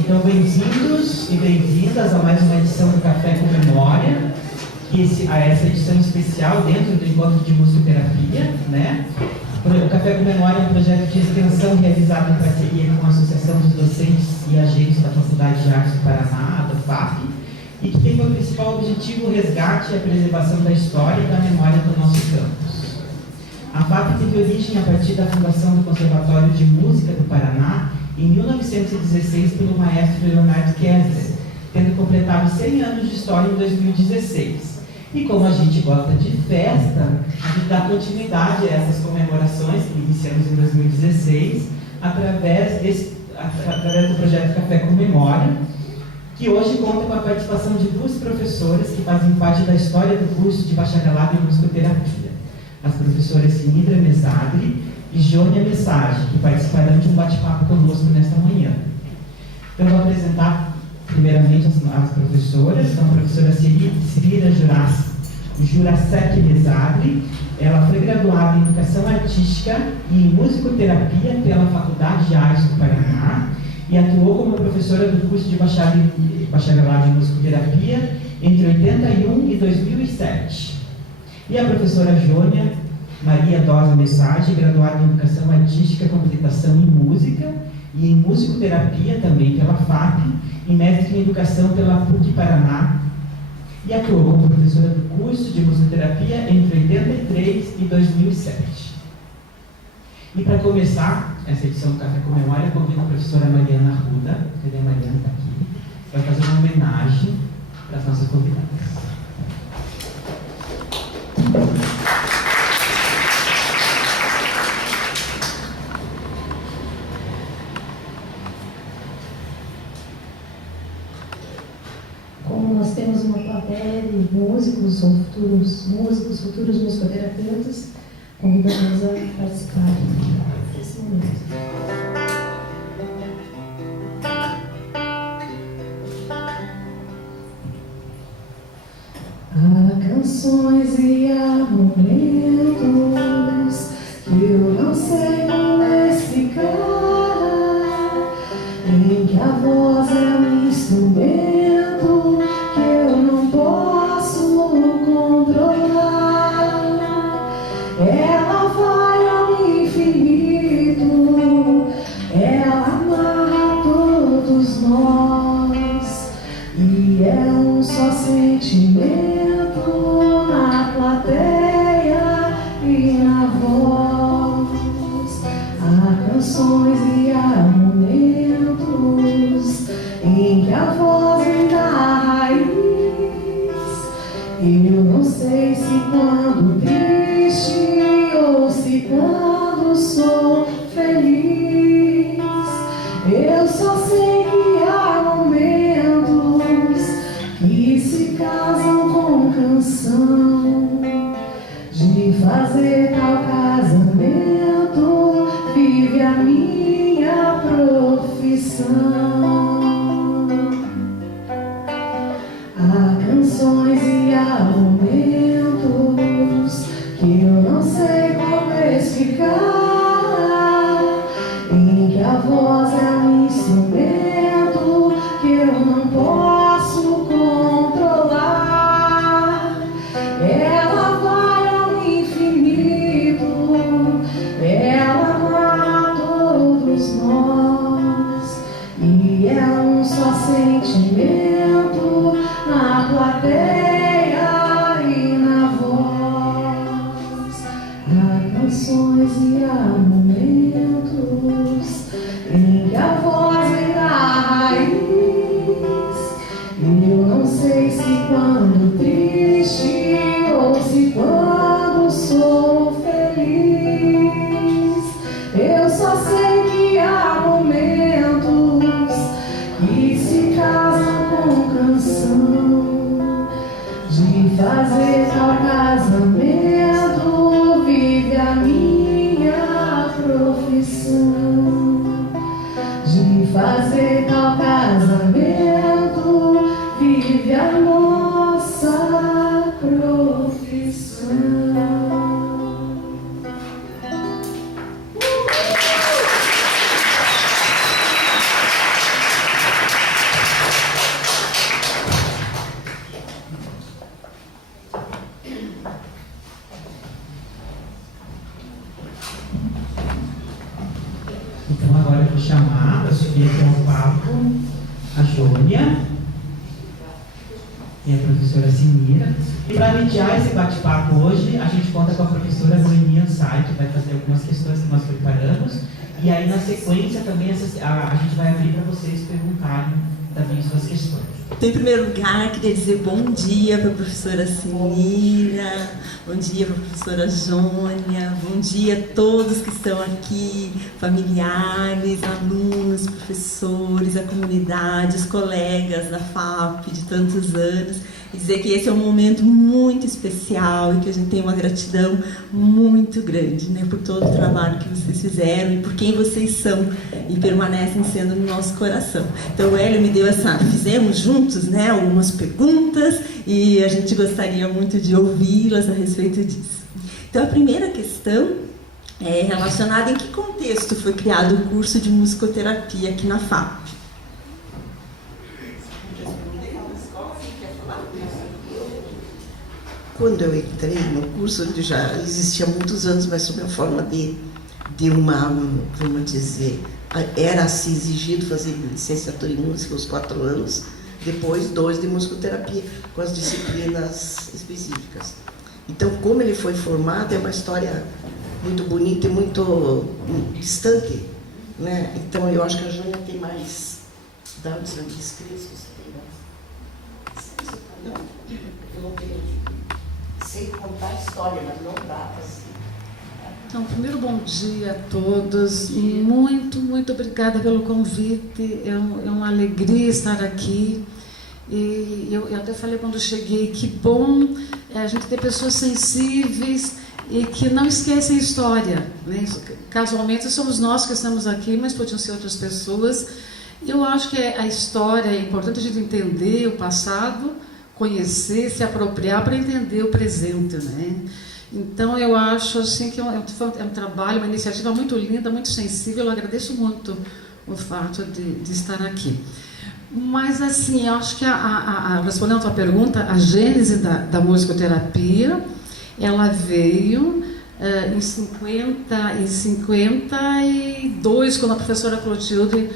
Então, bem-vindos e bem-vindas a mais uma edição do Café com Memória, a essa edição especial dentro do Encontro de Musicoterapia, né? O Café com Memória é um projeto de extensão realizado em parceria com a Associação dos Docentes e Agentes da Faculdade de Artes do Paraná, a FAP, e que tem como principal objetivo o resgate e a preservação da história e da memória do nosso campus. A FAP teve origem a partir da fundação do Conservatório de Música do Paraná em 1916 pelo maestro Leonardo Kessler, tendo completado 100 anos de história em 2016. E como a gente gosta de festa, a gente dá continuidade a essas comemorações que iniciamos em 2016 através do projeto Café com Memória, que hoje conta com a participação de duas professoras que fazem parte da história do curso de bacharelado em musicoterapia, as professoras Sinidra Mesadri e Jônia Message, que participarão de um bate-papo conosco nesta manhã. Então, eu vou apresentar primeiramente as professoras. Então, a professora Cirila Jurasek Mesadri, ela foi graduada em Educação Artística e em Musicoterapia pela Faculdade de Artes do Paraná e atuou como professora do curso de bacharelado em Musicoterapia entre 81 e 2007. E a professora Jônia Maria Dosa Message, graduada em Educação Artística com habilitação em Música e em Musicoterapia também pela FAP, e mestre em Educação pela PUC Paraná, e atuou como professora do curso de Musicoterapia entre 83 e 2007. E para começar essa edição do Café com Memória, eu convido a professora Mariana Arruda, cadê a Mariana? Está aqui, vai fazer uma homenagem para as nossas convidadas. Como nós temos uma plateia de músicos ou futuros músicos, futuros musicoterapeutas, convidamos a participar desse momento. Há canções e há momentos que eu não sei como explicar, em que a voz é um instrumento que eu não posso controlar. Ela vai ao infinito, ela amarra todos nós, e é um só sentimento na plateia e na voz. Há canções e há momentos em que a voz vem da raiz. Eu não sei se quando triste ou se quando sou feliz. Eu só sei que há momentos que se casam com canção, de fazer tal casamento vive a minha profissão. Há canções e há momentos que eu não sei como explicar, em que a voz é um instrumento que eu não posso controlar. Ela vai ao infinito, chamar para subir aqui ao papo a Jônia e a professora Sinira. E para mediar esse bate-papo hoje, a gente conta com a professora Noemi Ansai, que vai fazer algumas questões que nós preparamos. E aí, na sequência, também a gente vai abrir para vocês perguntarem também suas questões. Então, em primeiro lugar, queria dizer bom dia para a professora Sinira, bom dia para a professora Jônia, bom dia a todos que estão aqui, familiares, alunos, professores, a comunidade, os colegas da FAP de tantos anos. E dizer que esse é um momento muito especial e que a gente tem uma gratidão muito grande, né, por todo o trabalho que vocês fizeram e por quem vocês são e permanecem sendo no nosso coração. Então o Hélio me deu fizemos juntos, né, algumas perguntas e a gente gostaria muito de ouvi-las a respeito disso. Então a primeira questão é relacionada em que contexto foi criado o curso de musicoterapia aqui na FAP? Quando eu entrei no curso, ele já existia há muitos anos, mas sob a forma de vamos dizer, era se exigido fazer licenciatura em música aos 4 anos, depois 2 de musicoterapia, com as disciplinas específicas. Então, como ele foi formado, é uma história muito bonita e muito distante, né? Então, eu acho que a Jônia tem mais dados ali escritos. Não, eu não tenho. Sei contar a história, mas não dá assim. Então, primeiro, bom dia a todos. Muito obrigada pelo convite. É uma alegria estar aqui. E eu até falei quando cheguei, que bom a gente ter pessoas sensíveis e que não esquecem a história, né? Casualmente somos nós que estamos aqui, mas podiam ser outras pessoas. Eu acho que a história é importante a gente entender o passado, conhecer, se apropriar para entender o presente, né? Então eu acho assim que é um trabalho, uma iniciativa muito linda, muito sensível. Eu agradeço muito o fato de estar aqui. Mas assim, eu acho que respondendo a tua pergunta, a gênese da musicoterapia, ela veio em 52, quando a professora Clotilde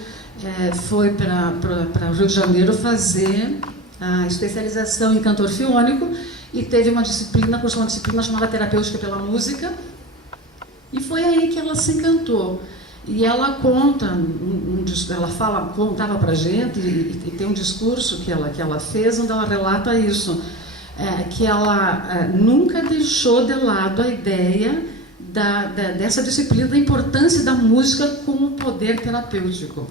foi para o Rio de Janeiro fazer a especialização em canto orfeônico e teve uma disciplina chamada terapêutica pela música, e foi aí que ela se encantou. E ela conta, contava para a gente, e tem um discurso que ela fez, onde ela relata isso, que ela nunca deixou de lado a ideia dessa disciplina, da importância da música como poder terapêutico.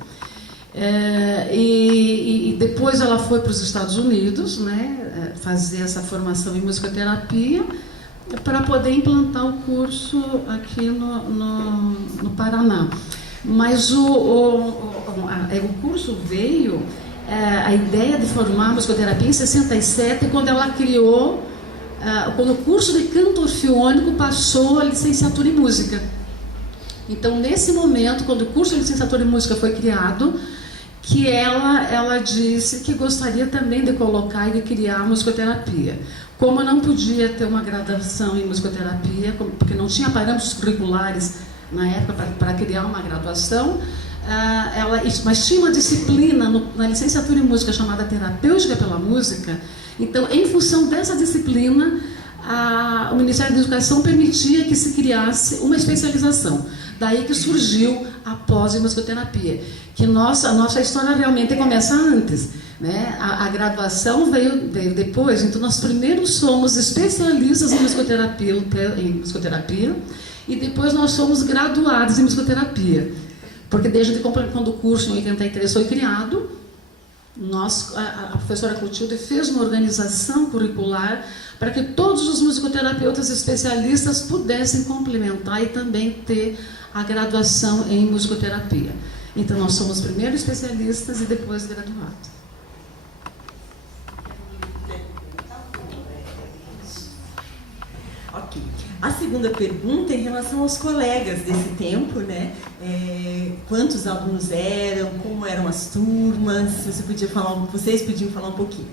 E depois ela foi para os Estados Unidos, né, fazer essa formação em musicoterapia para poder implantar o curso aqui no Paraná. Mas o curso veio, a ideia de formar musicoterapia em 67, quando ela criou, quando o curso de canto orfeônico passou a licenciatura em música. Então, nesse momento, quando o curso de licenciatura em música foi criado, que ela disse que gostaria também de colocar e de criar a musicoterapia. Como não podia ter uma graduação em musicoterapia, porque não tinha parâmetros curriculares na época para criar uma graduação, mas tinha uma disciplina na licenciatura em música chamada terapêutica pela música. Então, em função dessa disciplina, o Ministério da Educação permitia que se criasse uma especialização. Daí que surgiu a pós-musicoterapia, que a nossa história realmente começa antes, né? A graduação veio depois. Então nós primeiro somos especialistas em musicoterapia e depois nós somos graduados em musicoterapia, porque desde quando o curso em 83 foi criado, a professora Clotilde fez uma organização curricular para que todos os musicoterapeutas especialistas pudessem complementar e também ter a graduação em musicoterapia. Então, nós somos primeiro especialistas e depois graduados. Ok. A segunda pergunta é em relação aos colegas desse tempo, né? Quantos alunos eram, como eram as turmas, vocês podiam falar um pouquinho.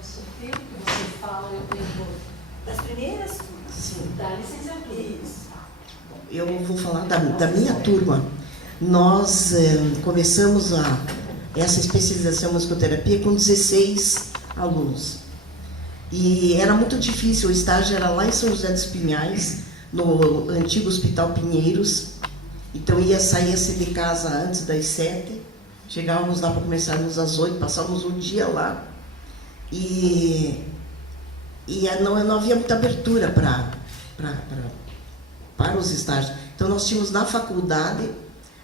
Você fala, eu tenho Das primeiras turmas? Sim. da licenciatura. Eu vou falar da minha turma. nós começamos essa especialização em musicoterapia com 16 alunos. E era muito difícil, o estágio era lá em São José dos Pinhais, no antigo Hospital Pinheiros. Então saía-se de casa antes das 7, chegávamos lá para começarmos às 8, passávamos um dia lá. E não havia muita abertura para os estágios. Então nós tínhamos na faculdade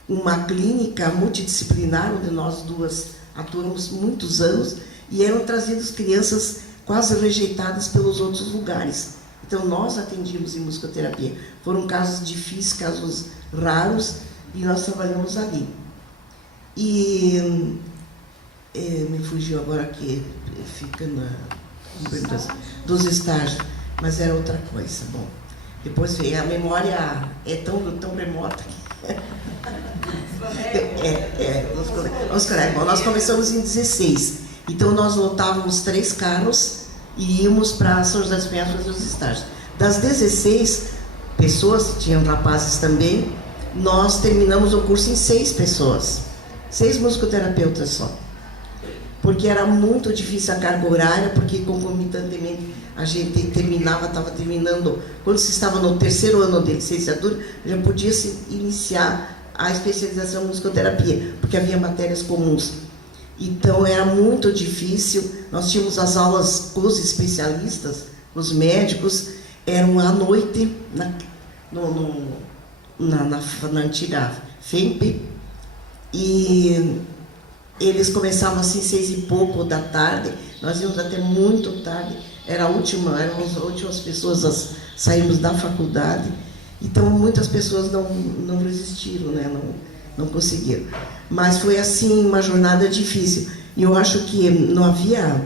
uma clínica multidisciplinar, onde nós duas atuamos muitos anos, e eram trazidas crianças quase rejeitadas pelos outros lugares. Então nós atendíamos em musicoterapia. Foram casos difíceis, casos raros, e nós trabalhamos ali. E me fugiu agora que fica dos estágios, mas era outra coisa. Bom, depois veio, a memória é tão remota que... Vamos correr. Bom, nós começamos em 16, então nós lotávamos 3 carros e íamos para São José dos Pinhais fazer os estágios. Das 16 pessoas, tinham rapazes também, nós terminamos o curso em 6 pessoas, 6 musicoterapeutas só, porque era muito difícil a carga horária, porque concomitantemente a gente estava terminando, quando se estava no 3º ano de licenciatura, já podia se iniciar a especialização em musicoterapia, porque havia matérias comuns. Então era muito difícil. Nós tínhamos as aulas com os especialistas, os médicos, eram à noite, na antiga FEMP, e eles começavam assim 6 e pouco da tarde, nós íamos até muito tarde, éramos as últimas pessoas a sairmos da faculdade. Então muitas pessoas não resistiram, né? não conseguiram. Mas foi assim uma jornada difícil. E eu acho que não havia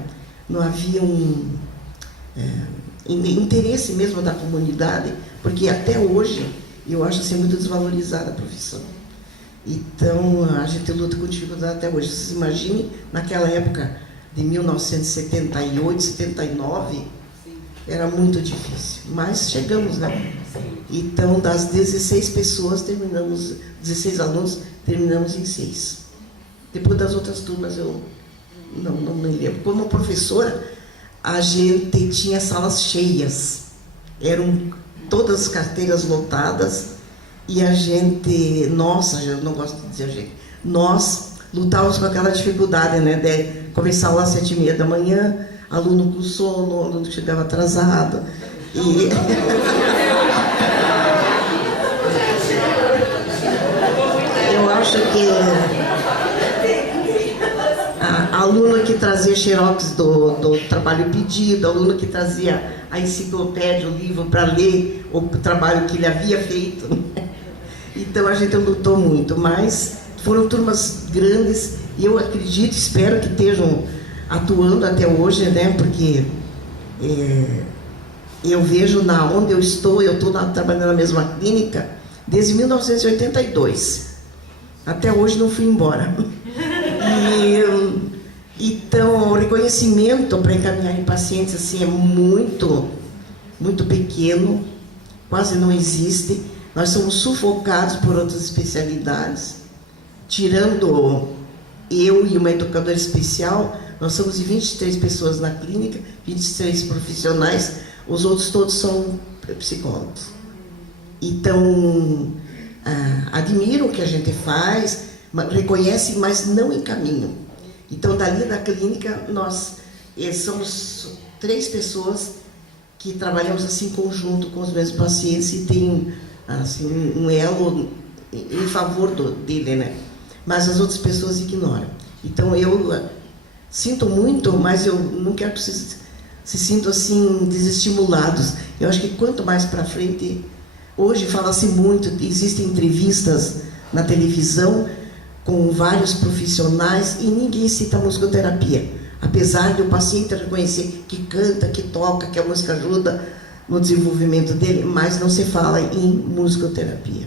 um interesse mesmo da comunidade, porque até hoje eu acho assim muito desvalorizada a profissão. Então a gente luta com dificuldade até hoje. Vocês imaginem, naquela época de 1978, 79, era muito difícil. Mas chegamos, né? Então, das 16 pessoas, 16 alunos, terminamos em 6. Depois das outras turmas, eu não me lembro. Como professora, a gente tinha salas cheias. Eram todas as carteiras lotadas. E a gente, nossa, eu não gosto de dizer a gente, nós lutávamos com aquela dificuldade, né? De começar lá às 7h30 da manhã, aluno com sono, aluno que chegava atrasado. E... eu acho que a aluna que trazia xerox do trabalho pedido, a aluna que trazia a enciclopédia, o livro para ler o trabalho que ele havia feito. Então a gente lutou muito, mas foram turmas grandes e eu acredito, espero que estejam atuando até hoje, né? Porque eu vejo onde eu estou trabalhando na mesma clínica desde 1982. Até hoje não fui embora. Então, o reconhecimento para encaminhar em pacientes assim, é muito, muito pequeno, quase não existe. Nós somos sufocados por outras especialidades. Tirando eu e uma educadora especial, nós somos 23 pessoas na clínica, 23 profissionais, os outros todos são psicólogos. Então, admiram o que a gente faz, reconhecem, mas não encaminham. Então, dali da clínica, nós somos 3 pessoas que trabalhamos assim em conjunto com os mesmos pacientes e tem assim, um elo em favor dele, né? Mas as outras pessoas ignoram. Então, eu sinto muito, mas eu não quero que vocês se sintam assim desestimulados. Eu acho que quanto mais para frente, hoje fala-se muito, existem entrevistas na televisão com vários profissionais e ninguém cita a musicoterapia, apesar de o paciente reconhecer que canta, que toca, que a música ajuda no desenvolvimento dele, mas não se fala em musicoterapia.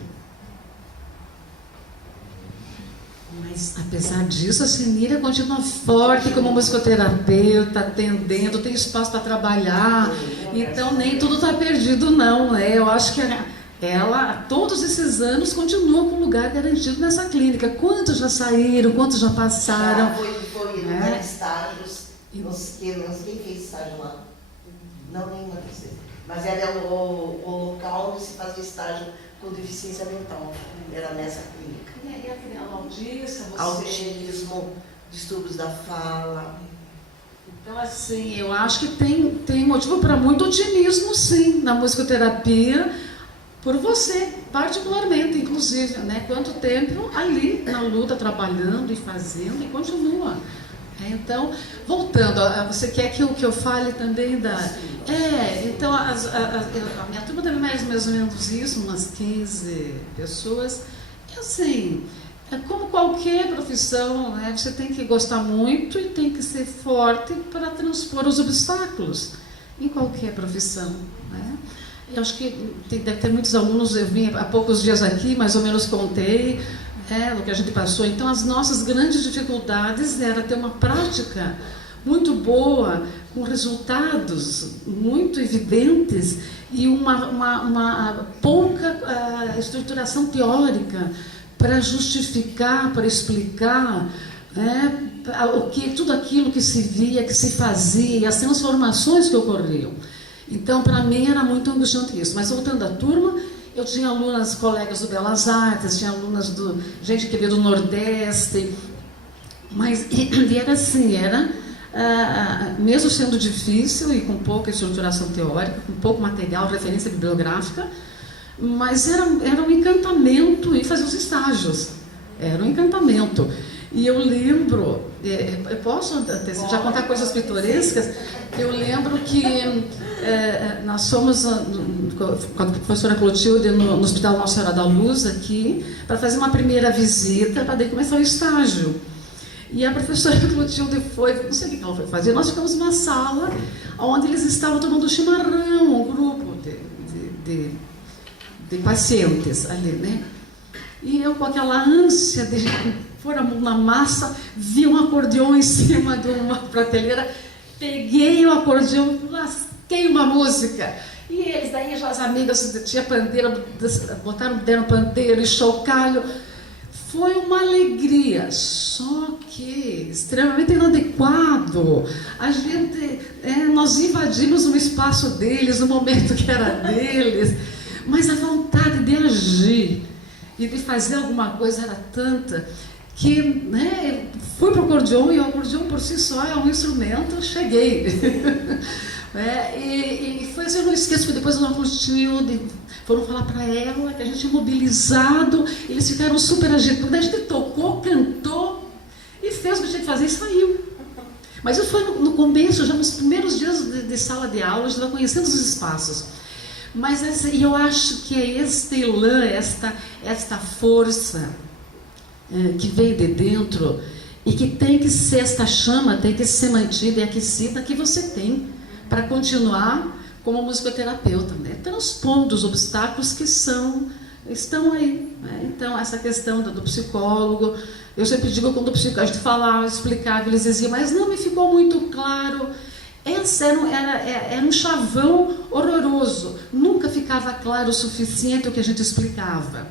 Mas, apesar disso, a Sinira continua forte como musicoterapeuta, atendendo, tem espaço para trabalhar, então nem tudo está perdido, não. Eu acho que ela, todos esses anos, continua com lugar garantido nessa clínica. Quantos já saíram, quantos já passaram? Já foi né? Estágios, não sei quem fez estágio lá. Não, nenhuma de vocês. Mas era o local onde se fazia estágio com deficiência mental. Era nessa clínica. E aí a audiência, você... Autismo, distúrbios da fala. Então, assim, eu acho que tem motivo para muito otimismo, sim, na musicoterapia, por você, particularmente, inclusive, né? Quanto tempo ali na luta, trabalhando e fazendo, e continua. Então, voltando, você quer que eu fale também da... Então, a minha turma teve mais ou menos isso, umas 15 pessoas. E assim, como qualquer profissão, né, você tem que gostar muito e tem que ser forte para transpor os obstáculos em qualquer profissão, né? Eu acho que deve ter muitos alunos, eu vim há poucos dias aqui, mais ou menos contei, do que a gente passou. Então, as nossas grandes dificuldades era ter uma prática muito boa, com resultados muito evidentes e uma pouca estruturação teórica para justificar, para explicar tudo aquilo que se via, que se fazia, e as transformações que ocorriam. Então, para mim, era muito angustiante isso. Mas, voltando à turma, eu tinha alunas, colegas do Belas Artes, tinha alunas gente que veio do Nordeste, mas e era assim, mesmo sendo difícil e com pouca estruturação teórica, com pouco material, referência bibliográfica, mas era um encantamento ir fazer os estágios, era um encantamento. E eu lembro, eu posso já contar coisas pitorescas, eu lembro que nós fomos com a professora Clotilde no Hospital Nossa Senhora da Luz aqui, para fazer uma primeira visita, para daí começar o estágio. E a professora Clotilde foi, não sei o que ela foi fazer, nós ficamos numa sala onde eles estavam tomando chimarrão, um grupo de pacientes ali, né? E eu com aquela ânsia de pôr a mão na massa, vi um acordeão em cima de uma prateleira, peguei o acordeão, lasquei uma música. E eles, daí já as amigas, tinha pandeira, deram pandeiro e chocalho. Foi uma alegria, só que extremamente inadequado. A gente, nós invadimos um espaço deles, um momento que era deles, mas a vontade de agir e de fazer alguma coisa era tanta que fui para o acordeão, e o acordeão por si só é um instrumento, cheguei. E foi assim, eu não esqueço que depois o Clotilde foram falar para ela que a gente tinha mobilizado, eles ficaram super agitados, daí a gente tocou, cantou e fez o que tinha que fazer e saiu. Mas eu fui no começo, já nos primeiros dias de sala de aula, eu estava conhecendo os espaços. Mas eu acho que é este elan, esta força que vem de dentro e que tem que ser, esta chama tem que ser mantida e aquecida, que você tem para continuar como musicoterapeuta, né? Transpondo os obstáculos que estão aí, né? Então, essa questão do psicólogo, eu sempre digo, quando a gente falava, explicava, eles diziam, mas não me ficou muito claro. Era um chavão horroroso, nunca ficava claro o suficiente o que a gente explicava.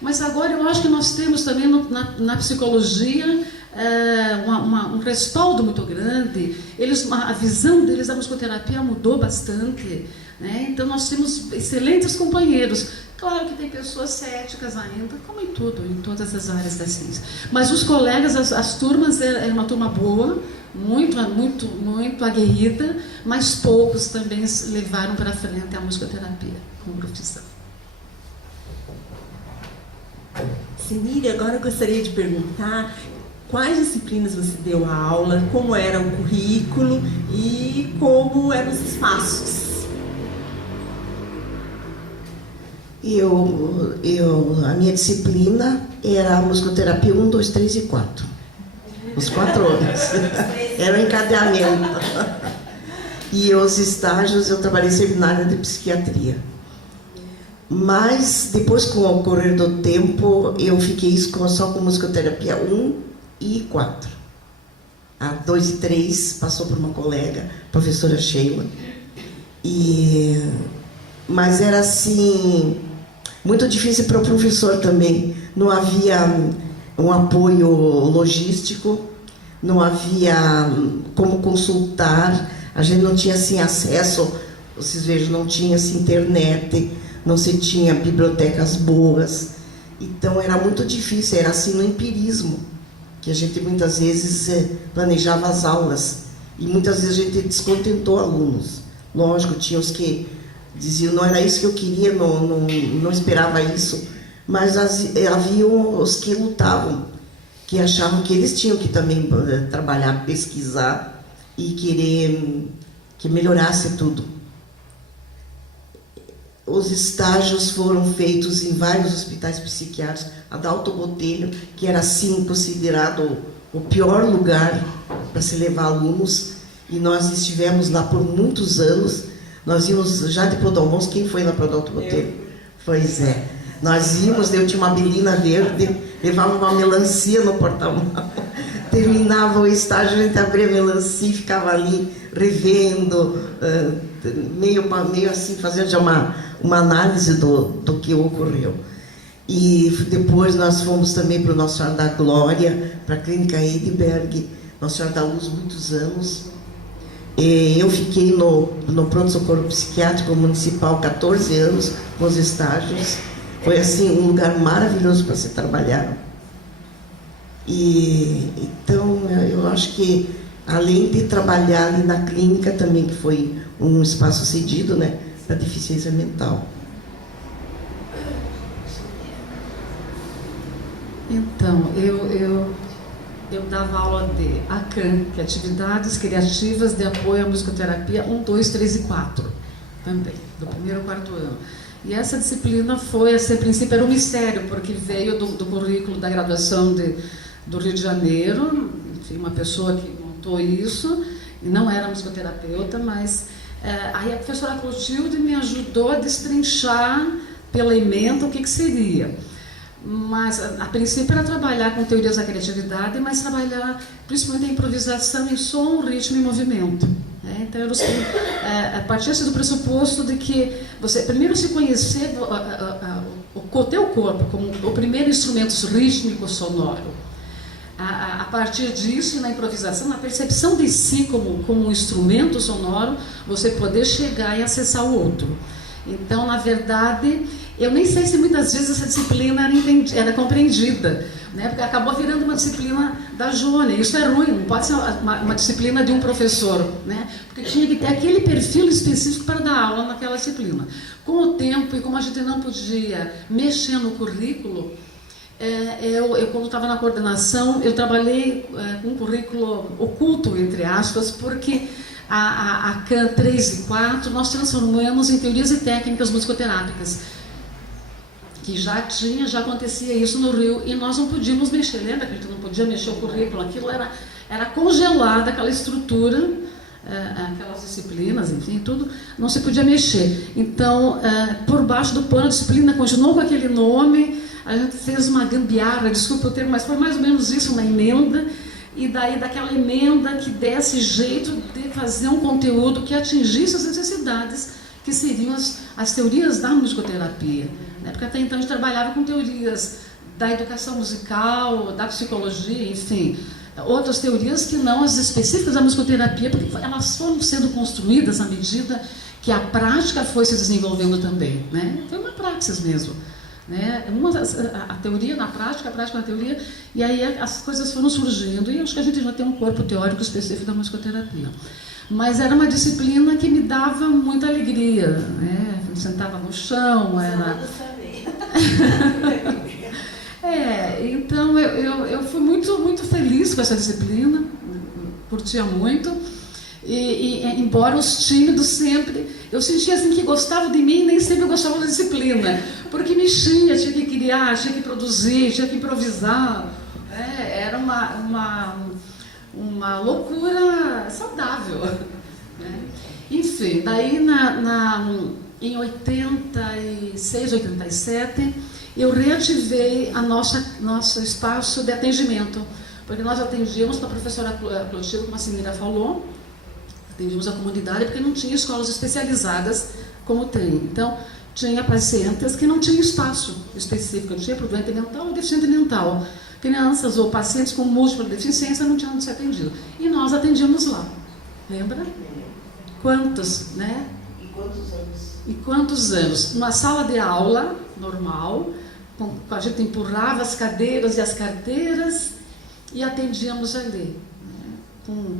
Mas agora eu acho que nós temos também na psicologia um respaldo muito grande. A visão deles da musicoterapia mudou bastante, né? Então nós temos excelentes companheiros. Claro que tem pessoas céticas ainda, como em tudo, em todas as áreas da ciência. Mas os colegas, as turmas, é uma turma boa, muito aguerrida, mas poucos também levaram para frente a musicoterapia como profissão. Senira, agora eu gostaria de perguntar quais disciplinas você deu a aula, como era o currículo e como eram os espaços. A minha disciplina era a musicoterapia 1, 2, 3 e 4. Os 4 anos. Era o encadeamento. E os estágios eu trabalhei sempre na área de psiquiatria. Mas depois, com o correr do tempo, eu fiquei só com musicoterapia 1 e 4. A 2 e 3 passou por uma colega, professora Sheila. Mas era assim, Muito difícil para o professor também. Não havia um apoio logístico, não havia como consultar, a gente não tinha assim acesso, vocês vejam, não tinha assim, internet, não se tinha bibliotecas boas, então era muito difícil, era assim no empirismo, que a gente muitas vezes planejava as aulas, e muitas vezes a gente descontentou alunos. Lógico, tinha os que diziam, não era isso que eu queria, não esperava isso, mas havia os que lutavam, que achavam que eles tinham que também trabalhar, pesquisar e querer que melhorasse tudo. Os estágios foram feitos em vários hospitais psiquiátricos. Adalto Botelho, que era assim considerado o pior lugar para se levar alunos, e nós estivemos lá por muitos anos. Nós íamos já depois do almoço. Quem foi lá para o Adalto Botelho? Pois é. Nós íamos, eu tinha uma belina verde, levava uma melancia no porta-malas. Terminava o estágio, a gente abria a melancia e ficava ali revendo, meio assim, fazendo já uma análise do que ocorreu. E depois nós fomos também para o Nossa Senhora da Glória, para a Clínica Edberg, Nossa Senhora da Luz, muitos anos. Eu fiquei no pronto-socorro psiquiátrico municipal 14 anos, com os estágios. Foi assim um lugar maravilhoso para se trabalhar. E então eu acho que, além de trabalhar ali na clínica também, que foi um espaço cedido, né, para deficiência mental. Então, eu dava aula de ACAN, que é Atividades Criativas de Apoio à Musicoterapia 1, 2, 3 e 4, também, do 1º ao 4º ano. E essa disciplina foi, a princípio, era um mistério, porque veio do currículo da graduação do Rio de Janeiro, enfim, uma pessoa que montou isso, e não era musicoterapeuta, mas aí a professora Clotilde me ajudou a destrinchar pela ementa o que seria. Mas, a princípio, era trabalhar com teorias da criatividade, mas trabalhar principalmente a improvisação em som, ritmo e movimento. Então, a partir do pressuposto de que você primeiro se conhecer o teu corpo como o primeiro instrumento rítmico sonoro. A partir disso, na improvisação, na percepção de si como um instrumento sonoro, você poder chegar e acessar o outro. Então, na verdade, eu nem sei se muitas vezes essa disciplina era compreendida, né? Porque acabou virando uma disciplina da Jônia. Isso é ruim, não pode ser uma disciplina de um professor, né? Porque tinha que ter aquele perfil específico para dar aula naquela disciplina. Com o tempo, e como a gente não podia mexer no currículo, eu quando estava na coordenação, eu trabalhei com um currículo oculto, entre aspas, porque a CAN 3 e 4 nós transformamos em teorias e técnicas musicoterápicas, que já acontecia isso no Rio, e nós não podíamos mexer, lembra que a gente não podia mexer o currículo, aquilo era congelada, aquela estrutura, aquelas disciplinas, enfim, tudo, não se podia mexer. Então, por baixo do pano, a disciplina continuou com aquele nome, a gente fez uma gambiarra, desculpa o termo, mas foi mais ou menos isso, uma emenda, e daí daquela emenda que desse jeito de fazer um conteúdo que atingisse as necessidades que seriam as teorias da musicoterapia, né? Porque até então a gente trabalhava com teorias da educação musical, da psicologia, enfim, outras teorias que não as específicas da musicoterapia, porque elas foram sendo construídas à medida que a prática foi se desenvolvendo também, né? Foi uma praxis mesmo, né? A teoria na prática, a prática na teoria, e aí as coisas foram surgindo, e acho que a gente já tem um corpo teórico específico da musicoterapia. Mas era uma disciplina que me dava muita alegria, né? Eu sentava no chão, era... Então eu fui muito feliz com essa disciplina, curtia muito, e embora os tímidos sempre, eu sentia assim que gostavam de mim e nem sempre gostavam da disciplina, porque mexia, tinha que criar, tinha que produzir, tinha que improvisar, era uma loucura saudável, né? Enfim, daí em 86, 87, eu reativei nosso espaço de atendimento, porque nós atendíamos com a professora Clotilde, como a Sinira falou, atendíamos a comunidade, porque não tinha escolas especializadas como tem. Então, tinha pacientes que não tinham espaço específico, não tinha para o doente mental ou deficiente mental. Crianças ou pacientes com múltipla deficiência não tinham de ser atendido. E nós atendíamos lá. Lembra? Quantos, né? E quantos anos? E quantos anos? Numa sala de aula normal, a gente empurrava as cadeiras e as carteiras e atendíamos ali. Né? Com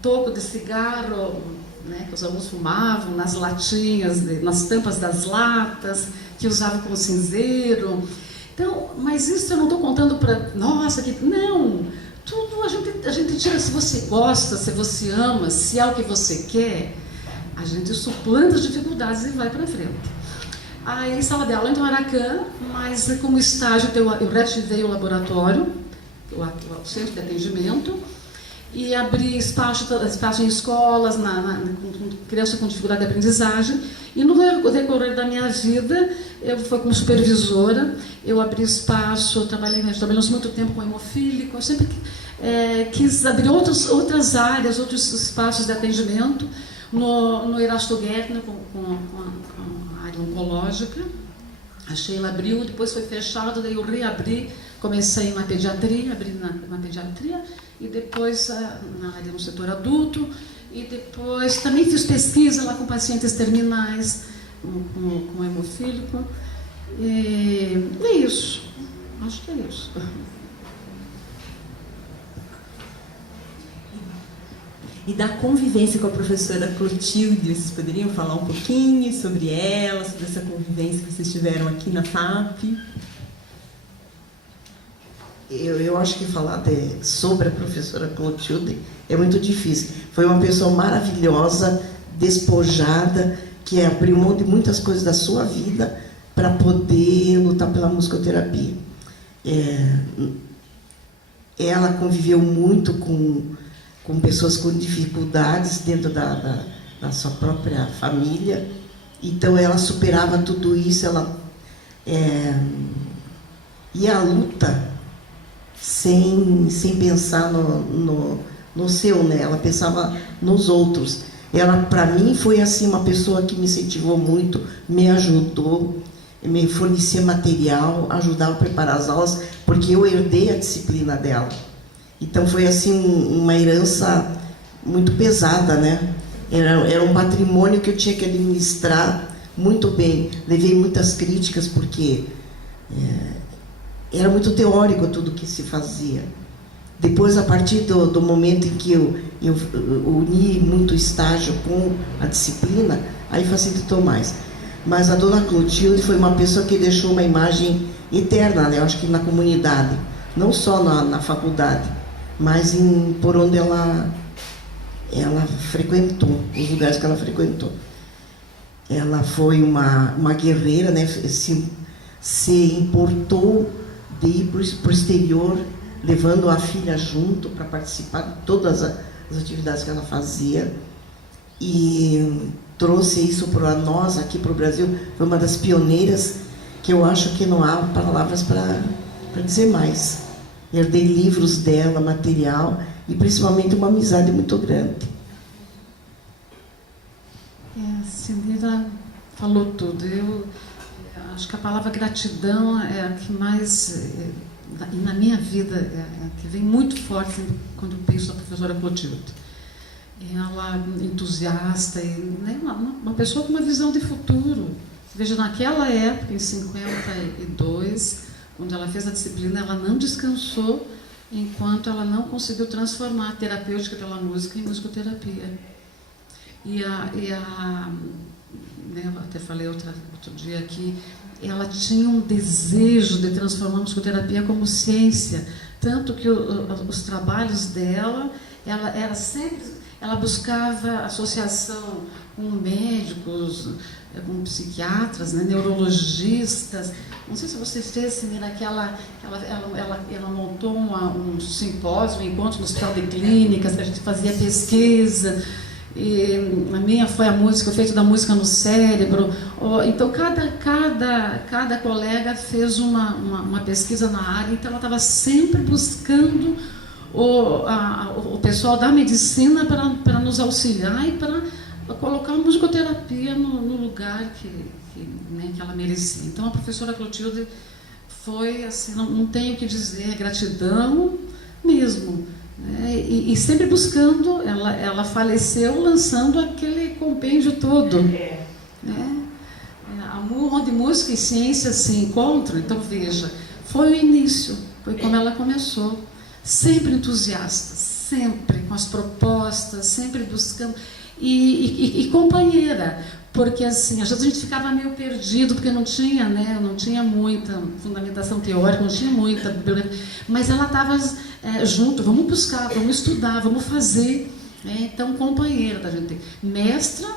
toco de cigarro, né, que os alunos fumavam nas latinhas, nas tampas das latas, que usavam como cinzeiro. Então, mas isso eu não estou contando para... Nossa, que... Não! Tudo a gente tira se você gosta, se você ama, se é o que você quer, a gente suplanta as dificuldades e vai para frente. Aí, sala de aula em Aracan, mas como estágio eu reativei o laboratório, o centro de atendimento, e abri espaço em escolas, com crianças com dificuldade de aprendizagem. E no decorrer da minha vida, eu fui como supervisora, eu abri espaço, trabalhamos muito tempo com hemofílico, eu sempre quis abrir outras áreas, outros espaços de atendimento, no Erasto Gärtner, com a área oncológica. A Sheila abriu, depois foi fechado, daí eu reabri, comecei na pediatria, abri na pediatria, e depois na área no setor adulto, e depois também fiz pesquisa lá com pacientes terminais, com hemofílico, e é isso, acho que é isso. E da convivência com a professora Clotilde, vocês poderiam falar um pouquinho sobre ela, sobre essa convivência que vocês tiveram aqui na FAP? Eu acho que falar sobre a professora Clotilde é muito difícil. Foi uma pessoa maravilhosa, despojada, que abriu mão de muitas coisas da sua vida para poder lutar pela musicoterapia. Ela conviveu muito com pessoas com dificuldades dentro da sua própria família. Então, ela superava tudo isso, ela ia à luta sem pensar no seu, né? Ela pensava nos outros. Ela, para mim, foi assim uma pessoa que me incentivou muito, me ajudou, me fornecia material, ajudava a preparar as aulas, porque eu herdei a disciplina dela. Então foi assim uma herança muito pesada, né? Era um patrimônio que eu tinha que administrar muito bem. Levei muitas críticas porque era muito teórico tudo que se fazia. Depois, a partir do momento em que eu uni muito o estágio com a disciplina, aí facilitou mais. Mas a dona Clotilde foi uma pessoa que deixou uma imagem eterna, né? Eu acho que na comunidade, não só na faculdade, mas por onde ela frequentou, os lugares que ela frequentou. Ela foi uma guerreira, né? Se importou de ir para o exterior, levando a filha junto para participar de todas as atividades que ela fazia, e trouxe isso para nós, aqui para o Brasil. Foi uma das pioneiras, que eu acho que não há palavras para dizer mais. Herdei livros dela, material, e principalmente uma amizade muito grande. A Sinira falou tudo. Eu acho que a palavra gratidão é a que mais, na minha vida, é a que vem muito forte quando eu penso na professora Clotilde. Ela entusiasta, né, uma pessoa com uma visão de futuro. Veja, naquela época, em 52, quando ela fez a disciplina, ela não descansou enquanto ela não conseguiu transformar a terapêutica pela música em musicoterapia. Né, eu até falei outro dia aqui, ela tinha um desejo de transformar a musicoterapia como ciência, tanto que os trabalhos dela, ela buscava associação com médicos, com psiquiatras, né, neurologistas. Não sei se vocês fez, ela montou um simpósio, um encontro no Hospital de Clínicas, que a gente fazia pesquisa. E a minha foi a música, o efeito da música no cérebro. Então, cada colega fez uma pesquisa na área, então ela estava sempre buscando o pessoal da medicina para nos auxiliar e para a colocar a musicoterapia no lugar né, que ela merecia. Então, a professora Clotilde foi, assim, não tenho o que dizer, gratidão mesmo. Né? E sempre buscando, ela faleceu lançando aquele compêndio todo. Né? Onde música e ciência se encontram, então veja, foi o início, foi como ela começou. Sempre entusiasta, sempre com as propostas, sempre buscando. E companheira, porque assim, às vezes a gente ficava meio perdido, porque não tinha, né, não tinha muita fundamentação teórica, não tinha muita, mas ela estava junto, vamos buscar, vamos estudar, vamos fazer. Né? Então, companheira da gente, mestra,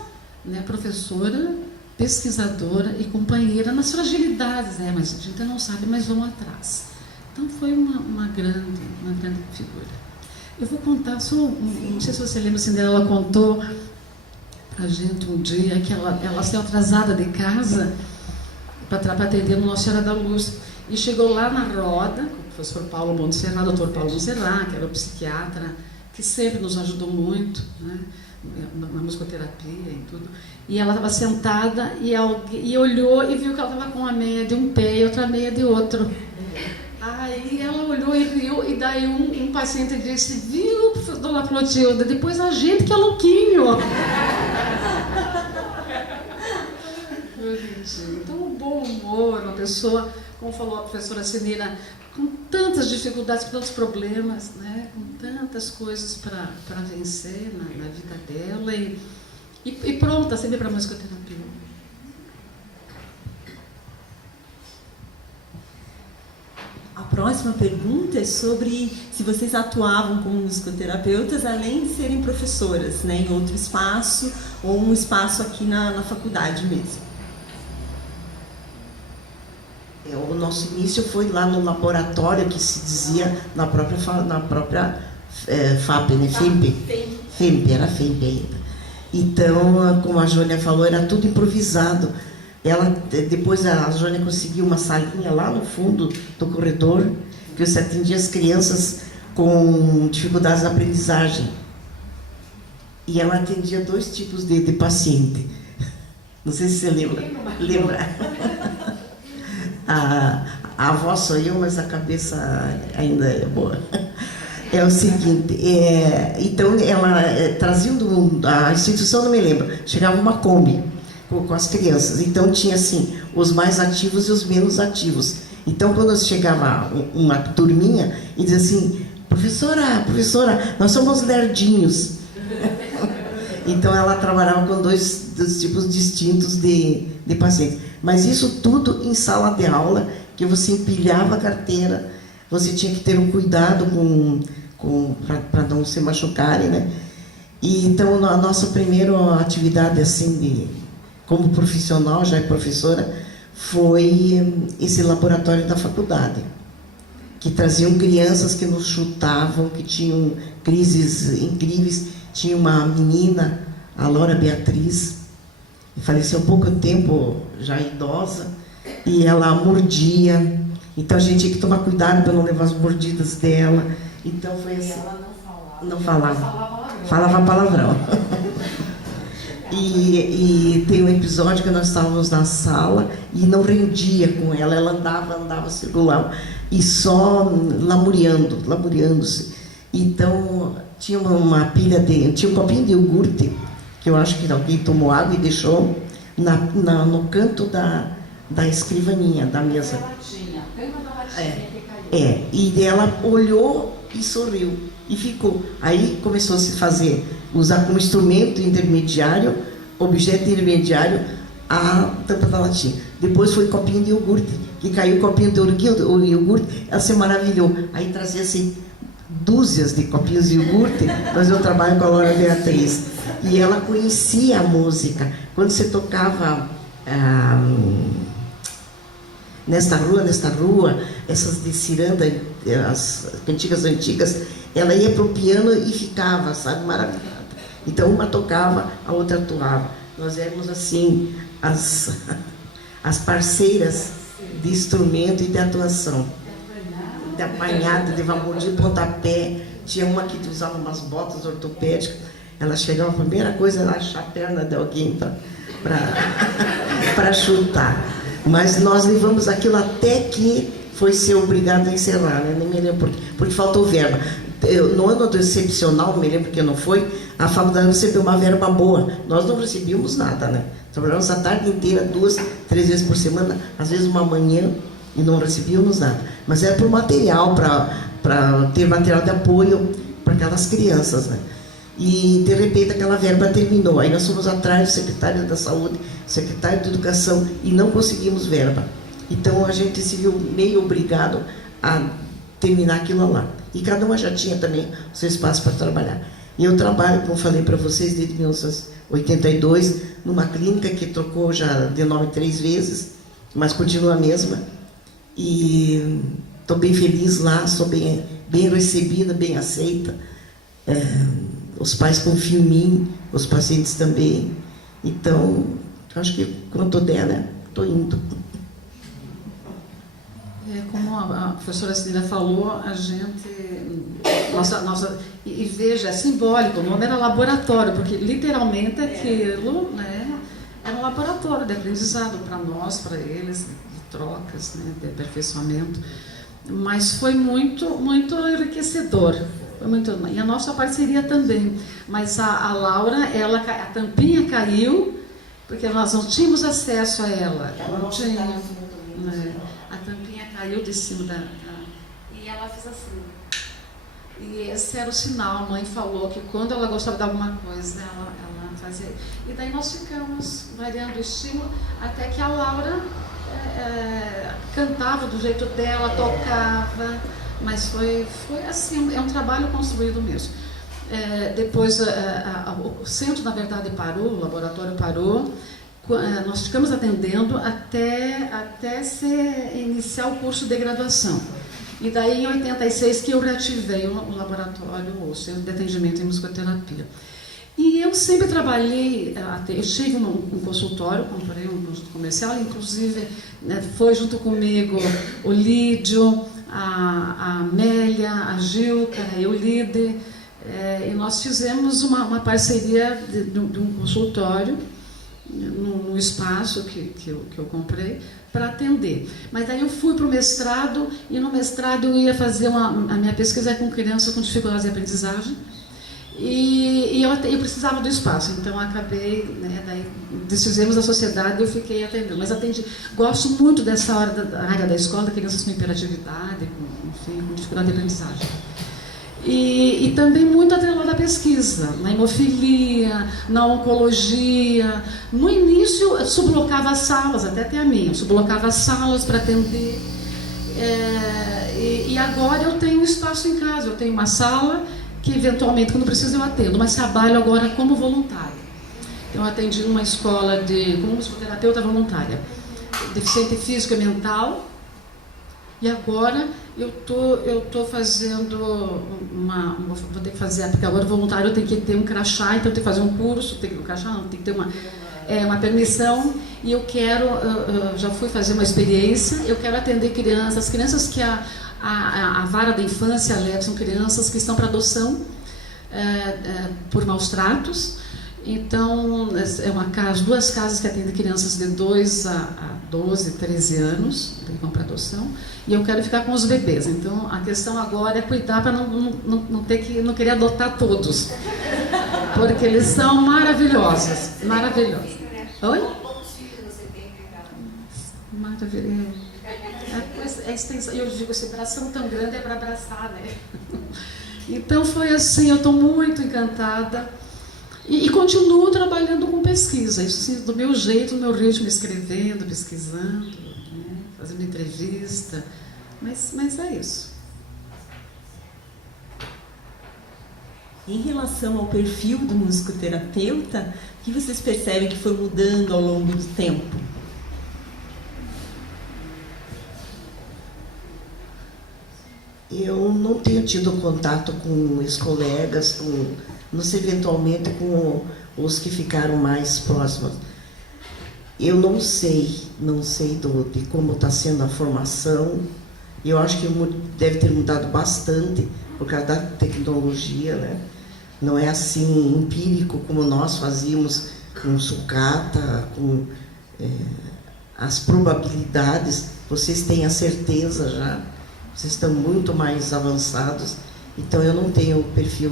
né, professora, pesquisadora e companheira nas fragilidades, né? Mas a gente não sabe, mas vamos atrás. Então, foi uma grande figura. Eu vou contar só, não sei se você lembra, assim, dela, ela contou a gente um dia que ela saiu atrasada de casa para atender no Nossa Senhora da Luz. E chegou lá na roda, com o professor Paulo Montserrat, doutor Paulo Montserrat, que era o psiquiatra, que sempre nos ajudou muito, né, na musicoterapia e tudo. E ela estava sentada e olhou e viu que ela estava com uma meia de um pé e outra meia de outro. Aí ela olhou e riu, e daí um paciente disse, viu, dona Clotilde, depois a gente que é louquinho. Então, o bom humor, uma pessoa, como falou a professora Sinira, com tantas dificuldades, com tantos problemas, né, com tantas coisas para vencer na vida dela, e pronta sempre para a musicoterapia. A próxima pergunta é sobre se vocês atuavam como musicoterapeutas, além de serem professoras, né, em outro espaço, ou um espaço aqui na faculdade mesmo. O nosso início foi lá no laboratório, que se dizia na própria FAP, né? FEMP, era FEMP ainda. Então, como a Jônia falou, era tudo improvisado. Depois a Jônia conseguiu uma salinha lá no fundo do corredor, que você atendia as crianças com dificuldades na aprendizagem. E ela atendia 2 tipos de paciente. Não sei se você lembra. A voz sou eu, mas a cabeça ainda é boa. É o seguinte, então ela trazia a instituição, não me lembro, chegava uma Kombi com as crianças, então tinha assim, os mais ativos e os menos ativos. Então quando chegava uma turminha e dizia assim, professora, nós somos lerdinhos. Então ela trabalhava com 2 tipos distintos de pacientes. Mas isso tudo em sala de aula, que você empilhava a carteira, você tinha que ter um cuidado para não se machucarem, né? E então a nossa primeira atividade assim como profissional, já é professora, foi esse laboratório da faculdade, que traziam crianças que nos chutavam, que tinham crises incríveis. Tinha uma menina, a Laura Beatriz, faleceu há pouco tempo, já idosa, e ela mordia. Então a gente tinha que tomar cuidado para não levar as mordidas dela. Então foi assim. Ela não falava. Falava palavrão. E tem um episódio que nós estávamos na sala e não rendia com ela. Ela andava circular e só lamuriando-se. Então tinha uma pilha tinha um copinho de iogurte, que eu acho que alguém tomou água e deixou no canto da escrivaninha, da mesa. E ela olhou e sorriu, e ficou. Aí começou a se usar como instrumento intermediário, objeto intermediário, a tampa da latinha. Depois foi copinho de iogurte, que caiu o copinho de iogurte, ela se maravilhou. Aí trazia assim, dúzias de copinhos de iogurte, mas eu trabalho com a Laura Beatriz. E ela conhecia a música. Quando você tocava nesta rua, essas de ciranda, as cantigas antigas, ela ia para o piano e ficava, sabe, maravilhada. Então uma tocava, a outra atuava. Nós éramos assim, as parceiras de instrumento e de atuação. De apanhada, de vapor, de pontapé. Tinha uma que usava umas botas ortopédicas. ela chegava, a primeira coisa era achar a perna de alguém para chutar. Mas nós levamos aquilo até que foi ser obrigado a encerrar, né? Nem me lembro porque faltou verba. No ano do excepcional, me lembro que não foi, a faculdade recebeu uma verba boa. Nós não recebíamos nada, né? Trabalhamos a tarde inteira, 2, 3 vezes por semana, às vezes uma manhã, e não recebíamos nada. Mas era por material, para ter material de apoio para aquelas crianças, né? E, de repente, aquela verba terminou. Aí nós fomos atrás do secretário da Saúde, secretário de Educação, e não conseguimos verba. Então, a gente se viu meio obrigado a terminar aquilo lá. E cada uma já tinha também o seu espaço para trabalhar. E eu trabalho, como falei para vocês, desde 1982, numa clínica que trocou já de nome 3 vezes, mas continua a mesma. E estou bem feliz lá, sou bem recebida, bem aceita. Os pais confiam em mim, os pacientes também. Então, acho que quando der, né, estou indo. Como a professora Cida falou, a gente... E veja, é simbólico, o nome era laboratório, porque literalmente aquilo, né, era um laboratório de aprendizado para nós, para eles, de trocas, né, de aperfeiçoamento. Mas foi muito, muito enriquecedor. Foi muito, e a nossa parceria também. Mas a Laura, a tampinha caiu, porque nós não tínhamos acesso a ela. Não tinha, né, a tampinha caiu de cima e ela fez assim. E esse era o sinal. A mãe falou que quando ela gostava de alguma coisa, ela fazia. E daí nós ficamos variando o estímulo até que a Laura cantava do jeito dela, tocava, mas foi assim, é um trabalho construído mesmo. Depois o centro, na verdade, parou, o laboratório parou. Nós ficamos atendendo até iniciar o curso de graduação. E daí, em 86, que eu reativei o laboratório, o centro de atendimento em musicoterapia. E eu sempre trabalhei, eu tive um consultório, comprei um conjunto comercial, inclusive, né, foi junto comigo o Lídio, a Amélia, a Gilca, a Eulide, e nós fizemos uma parceria de um consultório no espaço que eu comprei para atender. Mas daí eu fui para o mestrado, e no mestrado eu ia fazer a minha pesquisa com crianças com dificuldades de aprendizagem, e eu precisava do espaço, então eu acabei, né, daí desfizemos a sociedade e eu fiquei atendendo. Mas gosto muito dessa área da escola, crianças com hiperatividade, com dificuldade de aprendizagem. E também muito atrelada à pesquisa, na hemofilia, na oncologia. No início, eu sublocava as salas, até tem a minha, eu sublocava as salas para atender. E agora eu tenho um espaço em casa, eu tenho uma sala que, eventualmente, quando preciso, eu atendo, mas trabalho agora como voluntária. Eu atendi numa escola como musicoterapeuta voluntária, deficiente físico e mental. E agora eu tô fazendo vou ter que fazer, porque agora voluntário tem que ter um crachá, então tem que fazer um curso, tem que ter uma permissão, e eu quero, já fui fazer uma experiência, eu quero atender crianças que a vara da infância leva, são crianças que estão para adoção por maus tratos. Então, duas casas que atendem crianças de 2 a 12, 13 anos, que vão para adoção, e eu quero ficar com os bebês. Então, a questão agora é cuidar para não querer adotar todos, porque eles são maravilhosos. Maravilhosos. Oi? Maravilhoso. Eu digo, esse bração tão grande é para abraçar, né? Então, foi assim, eu estou muito encantada. E continuo trabalhando com pesquisa, isso sim, do meu jeito, do meu ritmo, escrevendo, pesquisando, né, fazendo entrevista, mas é isso. Em relação ao perfil do musicoterapeuta, o que vocês percebem que foi mudando ao longo do tempo? Eu não tenho tido contato com os colegas, não sei, eventualmente com os que ficaram mais próximos. Eu não sei de como está sendo a formação. Eu acho que deve ter mudado bastante por causa da tecnologia, né? não é assim empírico como nós fazíamos com sucata, com as probabilidades. Vocês têm a certeza já, vocês estão muito mais avançados. Então eu não tenho o perfil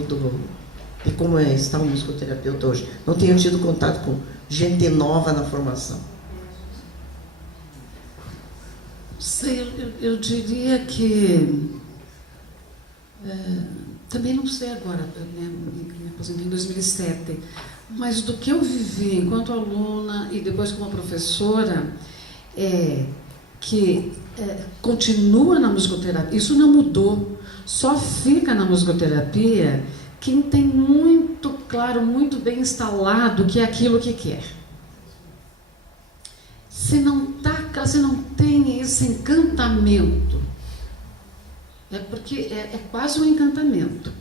de como está um musicoterapeuta hoje. Não tenho tido contato com gente nova na formação. Eu diria que também não sei agora, né, me aposentei em 2007, mas do que eu vivi enquanto aluna e depois como professora, que continua na musicoterapia, isso não mudou, só fica na musicoterapia quem tem muito claro, muito bem instalado que é aquilo que quer. Se não tem esse encantamento, porque é quase um encantamento,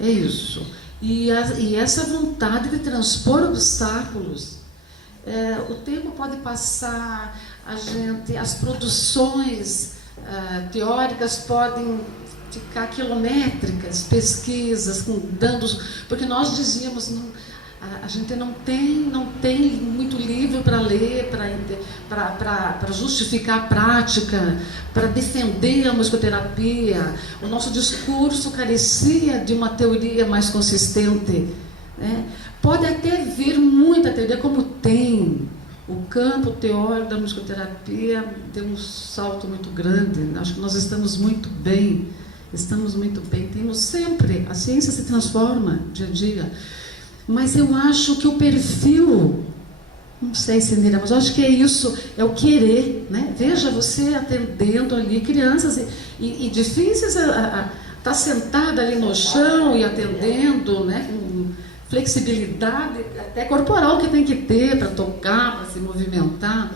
é isso. E essa vontade de transpor obstáculos, o tempo pode passar, as produções teóricas podem ficar quilométricas, pesquisas, porque nós dizíamos, a gente não tem muito livro para ler, para justificar a prática, para defender a musicoterapia. O nosso discurso carecia de uma teoria mais consistente, né? Pode até vir muita teoria, como tem. O campo teórico da musicoterapia deu um salto muito grande. Acho que nós estamos muito bem. Temos sempre, a ciência se transforma dia a dia. Mas eu acho que o perfil, não sei, Senira, mas eu acho que é isso, é o querer, né? Veja você atendendo ali crianças e difíceis estar sentada ali no chão e atendendo, né? Com flexibilidade, até corporal que tem que ter para tocar, para se movimentar.